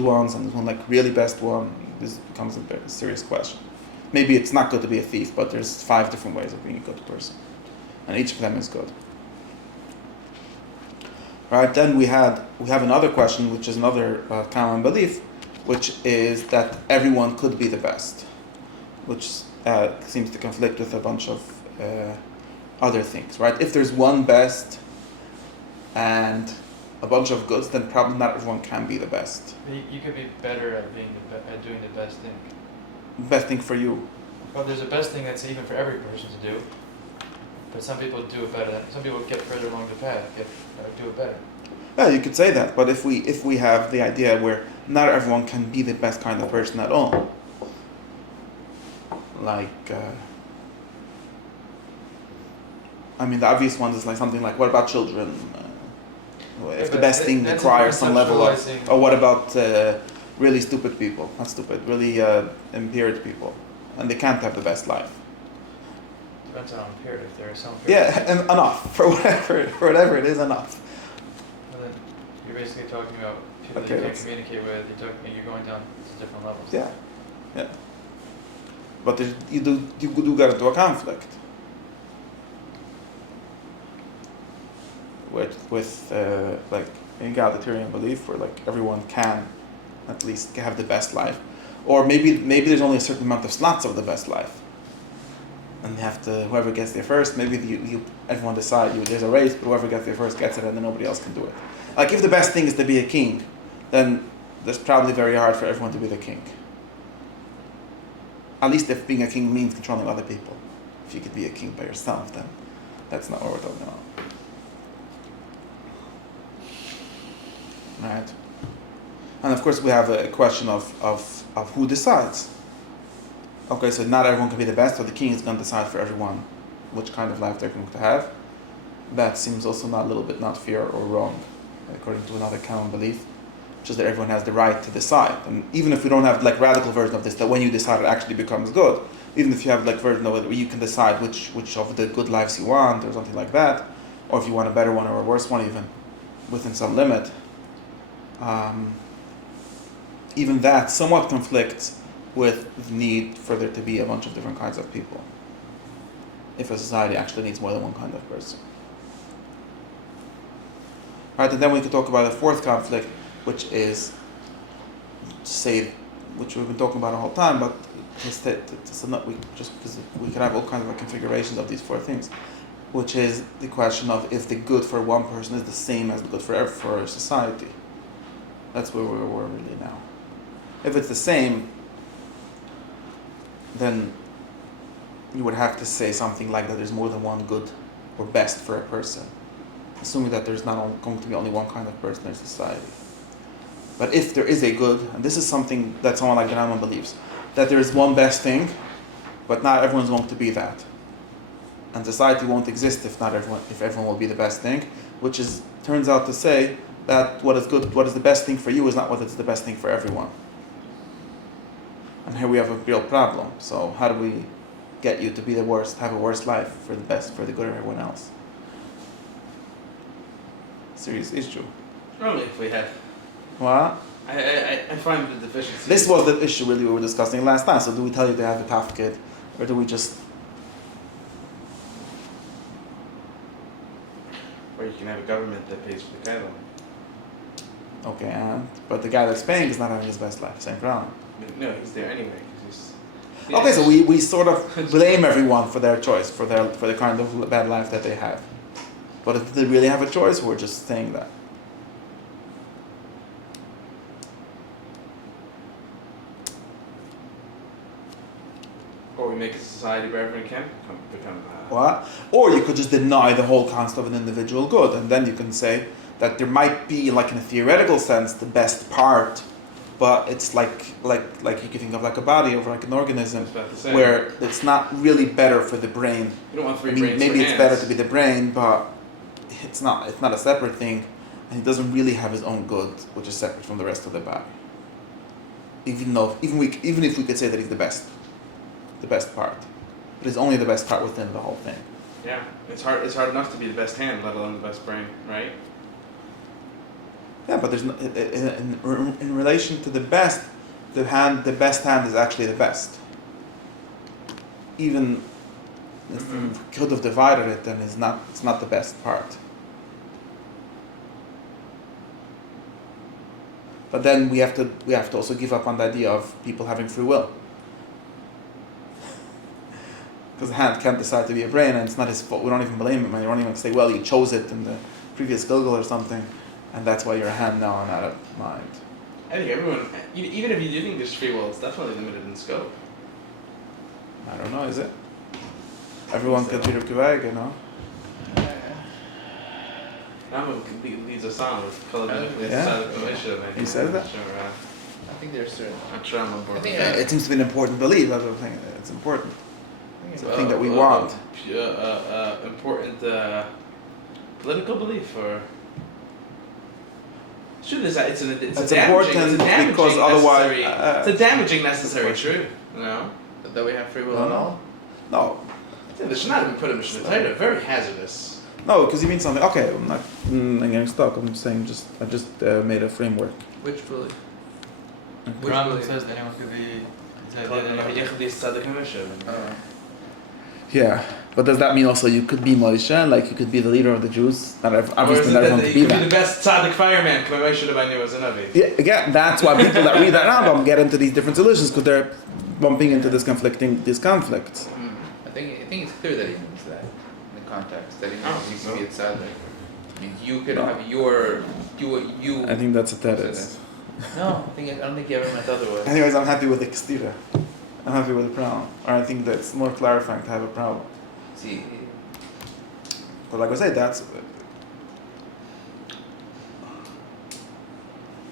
ones, and there's one like really best one. This becomes a very serious question. maybe it's not good to be a thief, but there's 5 different ways of being a good person, and each of them is good. Right, then we have another question, which is another common belief, which is that everyone could be the best, which seems to conflict with a bunch of other things, right? If there's one best and a bunch of goods, then probably not everyone can be the best. You could be better at at doing the best thing. Best thing for you. Well, there's a best thing that's even for every person to do, but some people do it better. Some people get further along the path, do it better. Yeah, you could say that, but if we have the idea where not everyone can be the best kind of person at all, like, I mean, the obvious one is like something like, what about children? If the best thing requires some level of, or what about really stupid people? Not stupid, really impaired people, and they can't have the best life. Depends on impaired. If there are some. Yeah, and enough for whatever it is, enough. Well, then you're basically talking about people that you can't communicate with. You're going down to different levels. Yeah, yeah. But you do get into a conflict with like egalitarian belief, where like everyone can at least have the best life, or maybe there's only a certain amount of slots of the best life, and you have to, whoever gets there first. Maybe everyone decide there's a race, but whoever gets there first gets it, and then nobody else can do it. Like if the best thing is to be a king, then it's probably very hard for everyone to be the king. At least if being a king means controlling other people. If you could be a king by yourself, then that's not what we're talking about. Right? And of course we have a question of who decides. Okay, so not everyone can be the best, so the king is going to decide for everyone which kind of life they're going to have. That seems also not a little bit not fair or wrong, according to another common belief, which is that everyone has the right to decide. And even if we don't have like radical version of this, that when you decide it actually becomes good, even if you have like version of it where you can decide which of the good lives you want or something like that, or if you want a better one or a worse one even, within some limit, even that somewhat conflicts with the need for there to be a bunch of different kinds of people, if a society actually needs more than one kind of person. Right, and then we could talk about a fourth conflict, which is, which we've been talking about the whole time, but just because we can have all kinds of configurations of these 4 things, which is the question of if the good for one person is the same as the good for a society. That's where we're really now. If it's the same, then you would have to say something like that there's more than one good or best for a person, assuming that there's not going to be only one kind of person in society. But if there is a good, and this is something that someone like the Rambam believes, that there is one best thing, but not everyone's going to be that. And society won't exist if everyone will be the best thing, which turns out to say that what is the best thing for you is not what is the best thing for everyone. And here we have a real problem. So how do we get you to be the worst, have a worse life for the good of everyone else? Serious issue. Only if we have. What? I find the deficiency. This was the issue really we were discussing last time. So do we tell you to have a tafkid, or do we just? Or you can have a government that pays for the cattle. Okay, but the guy that's paying is not having his best life. Same problem. No, he's there anyway. Okay, so we sort of blame everyone for their choice, for the kind of bad life that they have. But if they really have a choice, we're just saying that. Or we make a society where everyone can become What? Or you could just deny the whole concept of an individual good, and then you can say that there might be, like in a theoretical sense, the best part, but it's like you could think of like a body or like an organism, where it's not really better for the brain. You don't want 3 brains. Maybe it's better to be the brain, but it's not a separate thing, and he doesn't really have his own good, which is separate from the rest of the body. Even if we could say that he's the best part, but it's only the best part within the whole thing. Yeah, it's hard enough to be the best hand, let alone the best brain, right? Yeah, but there's in relation to the best, the best hand is actually the best. even if we could have divided it, then it's not the best part. But then we have to also give up on the idea of people having free will. Because the hand can't decide to be a brain, and it's not his fault. We don't even blame him. We don't even say, well, you chose it in the previous Google or something, and that's why you're a hand now and not a mind. I think everyone, even if you do think there's free will, it's definitely limited in scope. I don't know, is it? Everyone can read Kuvayg, you know? Rambam leads us on with Yeah. He says that? Sure, I think there's certain. I'm sure I'm on board. I think with that. It seems to be an important belief. That's what I'm saying. It's important. It's a thing that we want. Important political belief, or should this? It's important because otherwise it's a damaging necessary truth. No, that we have free will and all. No, this should not have been put in Mishnah Torah. Very hazardous. no, because you mean something. Okay, I'm not getting stuck. I'm saying I just made a framework. Which belief? The Rambam says that anyone could be. Yeah, but does that mean also you could be Moshe, like you could be the leader of the Jews? Not obviously not everyone could be Be that. the best tzaddik fireman. Moshe Rabbeinu was a navi. Yeah, again, that's why people that read that Rambam get into these different solutions because they're bumping into these conflicts. I think it's clear that he means that in the context that he means you can be a tzaddik. I mean, you could have do what you. I think that's a teretz. No, I don't think you ever meant otherwise. Anyways, I'm happy with the kstira. I'm happy with the problem. Or I think that's more clarifying to have a problem. See. But like I said,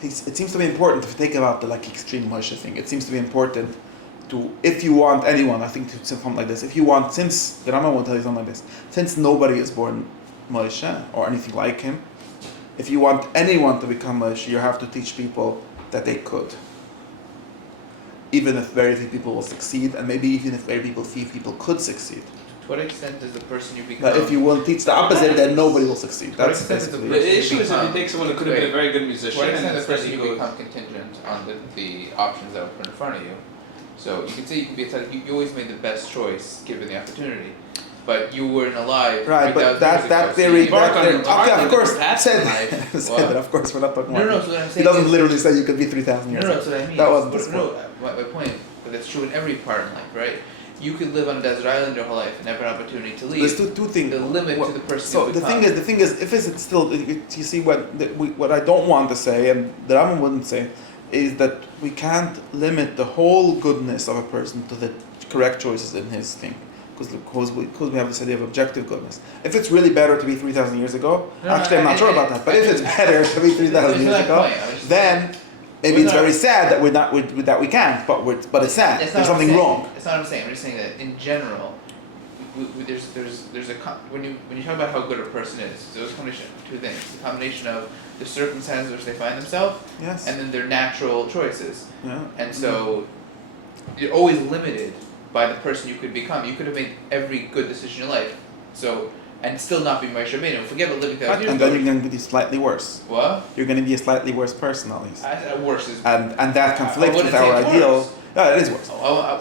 it seems to be important if you think about the like extreme Moshe thing. It seems to be important to, if you want anyone, I think to something like this. If you want, since the Rambam will tell you something like this, since nobody is born Moshe or anything like him, if you want anyone to become Moshe, you have to teach people that they could. Even if very few people will succeed, and maybe even if very few people could succeed. To what extent does the person you become? But if you will teach the opposite, then nobody will succeed. That's basically The issue is if you take someone who could have been a very good musician, to what and extent the instead person he you goes, become contingent on the options that were put in front of you. So you can say you can be a tzaddik. You always made the best choice given the opportunity, but you weren't alive. right, but 3,000 that years ago, so theory, you- okay, of course, That's said life. said that. Of course, we're not talking about. No, so what I'm He saying doesn't is- literally say you could be 3,000 years. No, so what I mean. That is- wasn't the no, my point, but it's true in every part in life, right? You could live on a desert island your whole life and never have an opportunity to leave. There's two things. The limit to the person So you the become. thing is, if it's still, you see what I don't want to say, and the Rambam wouldn't say, is that we can't limit the whole goodness of a person to the correct choices in his thing, because we have this idea of objective goodness. If it's really better to be 3,000 years ago, actually I'm not sure about that. But if it's better to be 3,000 years ago, then maybe it's very sad that that we can't. But it's sad. There's something wrong. It's not what I'm saying. I'm just saying that in general, when you talk about how good a person is, there's a combination of two things: the combination of the circumstances in which they find themselves, Yes. and then their natural choices. Yeah. And so, you're always limited by the person you could become. You could have made every good decision in your life, and still not be Moshe Rabbeinu. Forget about living 1,000 years And ago. then you're going to be slightly worse. What? You're going to be a slightly worse person at least. Worse is. And that conflicts wouldn't with our say it's ideal. worse. Yeah, it is worse. It's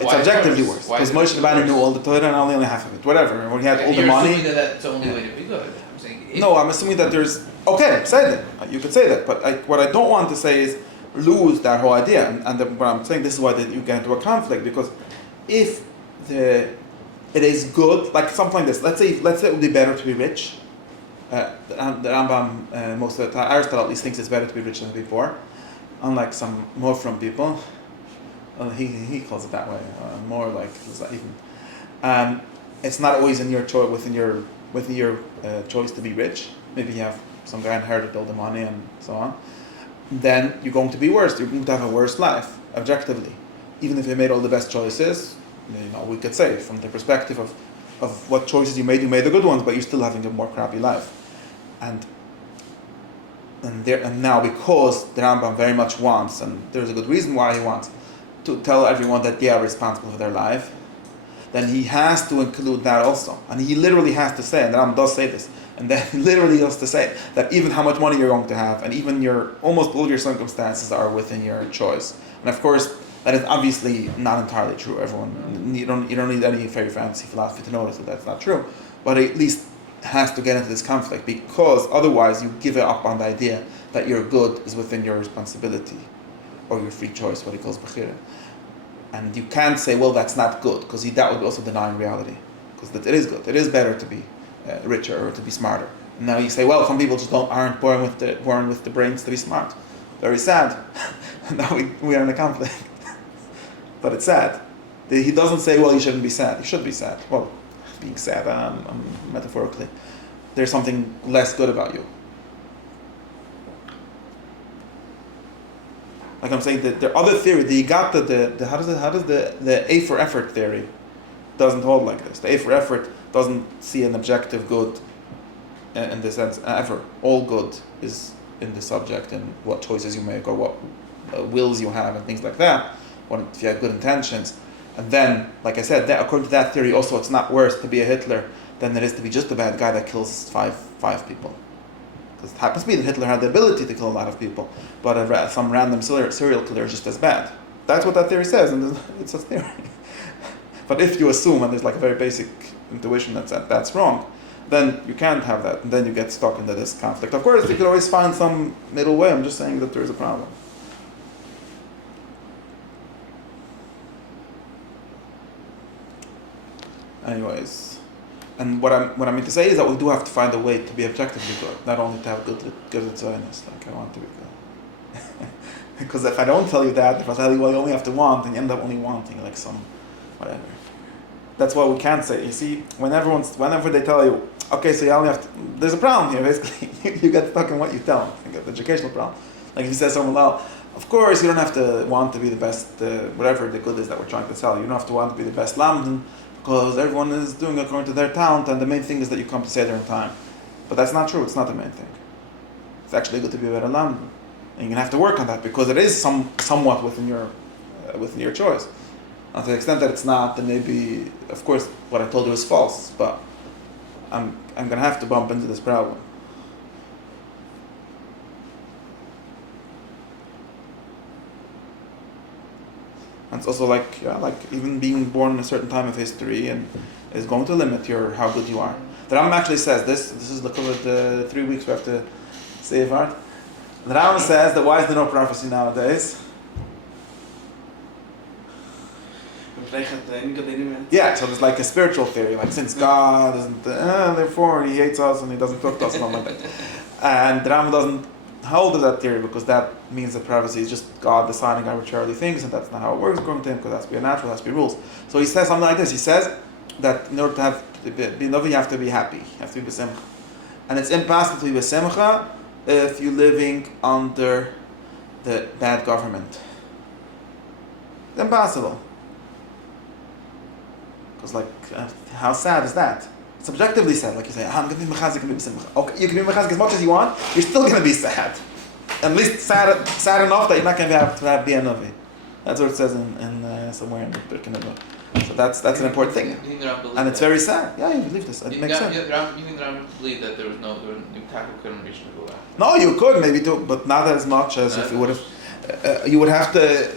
Why objectively is it worse Why is because it Moshe Rabbeinu worse? knew all the Torah and only half of it. Whatever. When he had all the You're money. assuming that that's the only way to be good. I'm saying. No, I'm assuming that there's. Okay, say that. You could say that, but what I don't want to say is lose that whole idea. And what I'm saying, this is why you get into a conflict, because if it is good, like something like this. Let's say it would be better to be rich. The Rambam, most of the time, Aristotle at least thinks it's better to be rich than to be poor, unlike some more from people. He calls it that way. More like even. It's not always in your choice within your choice to be rich. Maybe you have some guy inherited all the money and so on. Then you're going to be worse. You're going to have a worse life, objectively. Even if you made all the best choices, we could say from the perspective of what choices you made the good ones, but you're still having a more crappy life. And now because the Rambam very much wants, and there's a good reason why he wants, to tell everyone that they are responsible for their life, then he has to include that also. And he literally has to say, and the Rambam does say this, and then he literally has to say that even how much money you're going to have, and even almost all your circumstances are within your choice. And of course, That is obviously not entirely true. You don't need any fairy fantasy philosophy to notice that that's not true, but at least has to get into this conflict, because otherwise you give it up on the idea that your good is within your responsibility or your free choice, what he calls bechira. And you can't say, well, that's not good, because that would be also denying reality, because it is good. It is better to be richer or to be smarter. And now you say, well, some people just aren't born with the brains to be smart. Very sad. Now we are in a conflict. But it's sad. He doesn't say, well, you shouldn't be sad. You should be sad. Well, being sad, metaphorically. There's something less good about you. Like I'm saying, the other theory, how does the A for effort theory doesn't hold like this. The A for effort doesn't see an objective good in the sense ever. All good is in the subject and what choices you make or what wills you have and things like that. If you have good intentions. And then, like I said, according to that theory, also it's not worse to be a Hitler than it is to be just a bad guy that kills five people. Because it happens to be that Hitler had the ability to kill a lot of people, but some random serial killer is just as bad. That's what that theory says, and it's a theory. But if you assume, and there's like a very basic intuition that's wrong, then you can't have that, and then you get stuck into this conflict. Of course, you can always find some middle way. I'm just saying that there is a problem. Anyways, and what I mean to say is that we do have to find a way to be objectively good, not only to have good Zionis, like I want to be good. Because if I don't tell you that, if I tell you, well, you only have to want, and you end up only wanting like some whatever. That's what we can't say. You see, whenever they tell you, okay, so you only have to, there's a problem here, basically. You get stuck in what you tell them. You get the educational problem. Like if you say someone, well, of course you don't have to want to be the best, whatever the good is that we're trying to sell. You don't have to want to be the best lamdan, because everyone is doing it according to their talent, and the main thing is that you come to Seder in time. But that's not true. It's not the main thing. It's actually good to be a better lamdan. And you're going to have to work on that, because it is somewhat within your choice. And to the extent that it's not, then maybe, of course, what I told you is false, but I'm going to have to bump into this problem. And it's also like even being born in a certain time of history and is going to limit how good you are. The Rambam actually says this is the 3 weeks we have to say apart. The Rambam says that why is there no prophecy nowadays? Yeah, so there's like a spiritual theory, like since God isn't, therefore he hates us and he doesn't talk to us and all like that. And the Rambam doesn't hold to that theory, because that means that prophecy is just God deciding arbitrarily things, and that's not how it works according to him, because it has to be a natural, it has to be rules. So he says something like this. He says that in order to be Lowy, you have to be happy, you have to be besimcha. And it's impossible to be besimcha if you're living under the bad government. It's impossible. Because how sad is that? It's objectively sad, like you say, I'm going to be mechazik and be besimcha. Okay, you can be mechazik as much as you want, you're still going to be sad. At least sad enough that you're not going to be a Lowy. That's what it says in somewhere in the Prakim. So that's an important thing. And it's very sad. Yeah, you believe this. It makes sense. You think the Rambam believed that there was no couldn't reach the goal? No, you could maybe do, but not as much as if you would have. You would have to.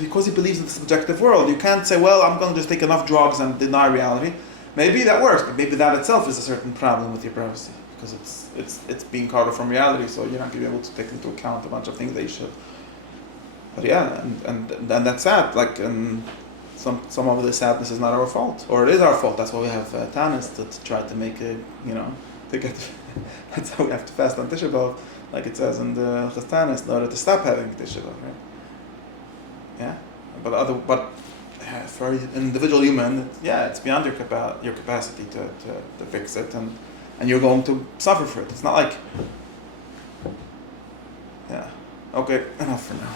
Because he believes in the subjective world, you can't say, well, I'm going to just take enough drugs and deny reality. Maybe that works, but maybe that itself is a certain problem with your prophecy, because it's being cut off from reality, so you're not going to be able to take into account a bunch of things that you should. But yeah, and that's sad. Like, and some of the sadness is not our fault, or it is our fault. That's why we have Tanis to try to make it, to get. That's how we have to fast on Tisha B'Av, like it says in the Tanis, in order to stop having Tisha B'Av, right? Yeah, but for an individual human, it's beyond your capacity to fix it, and you're going to suffer for it. It's not like, okay, enough for now.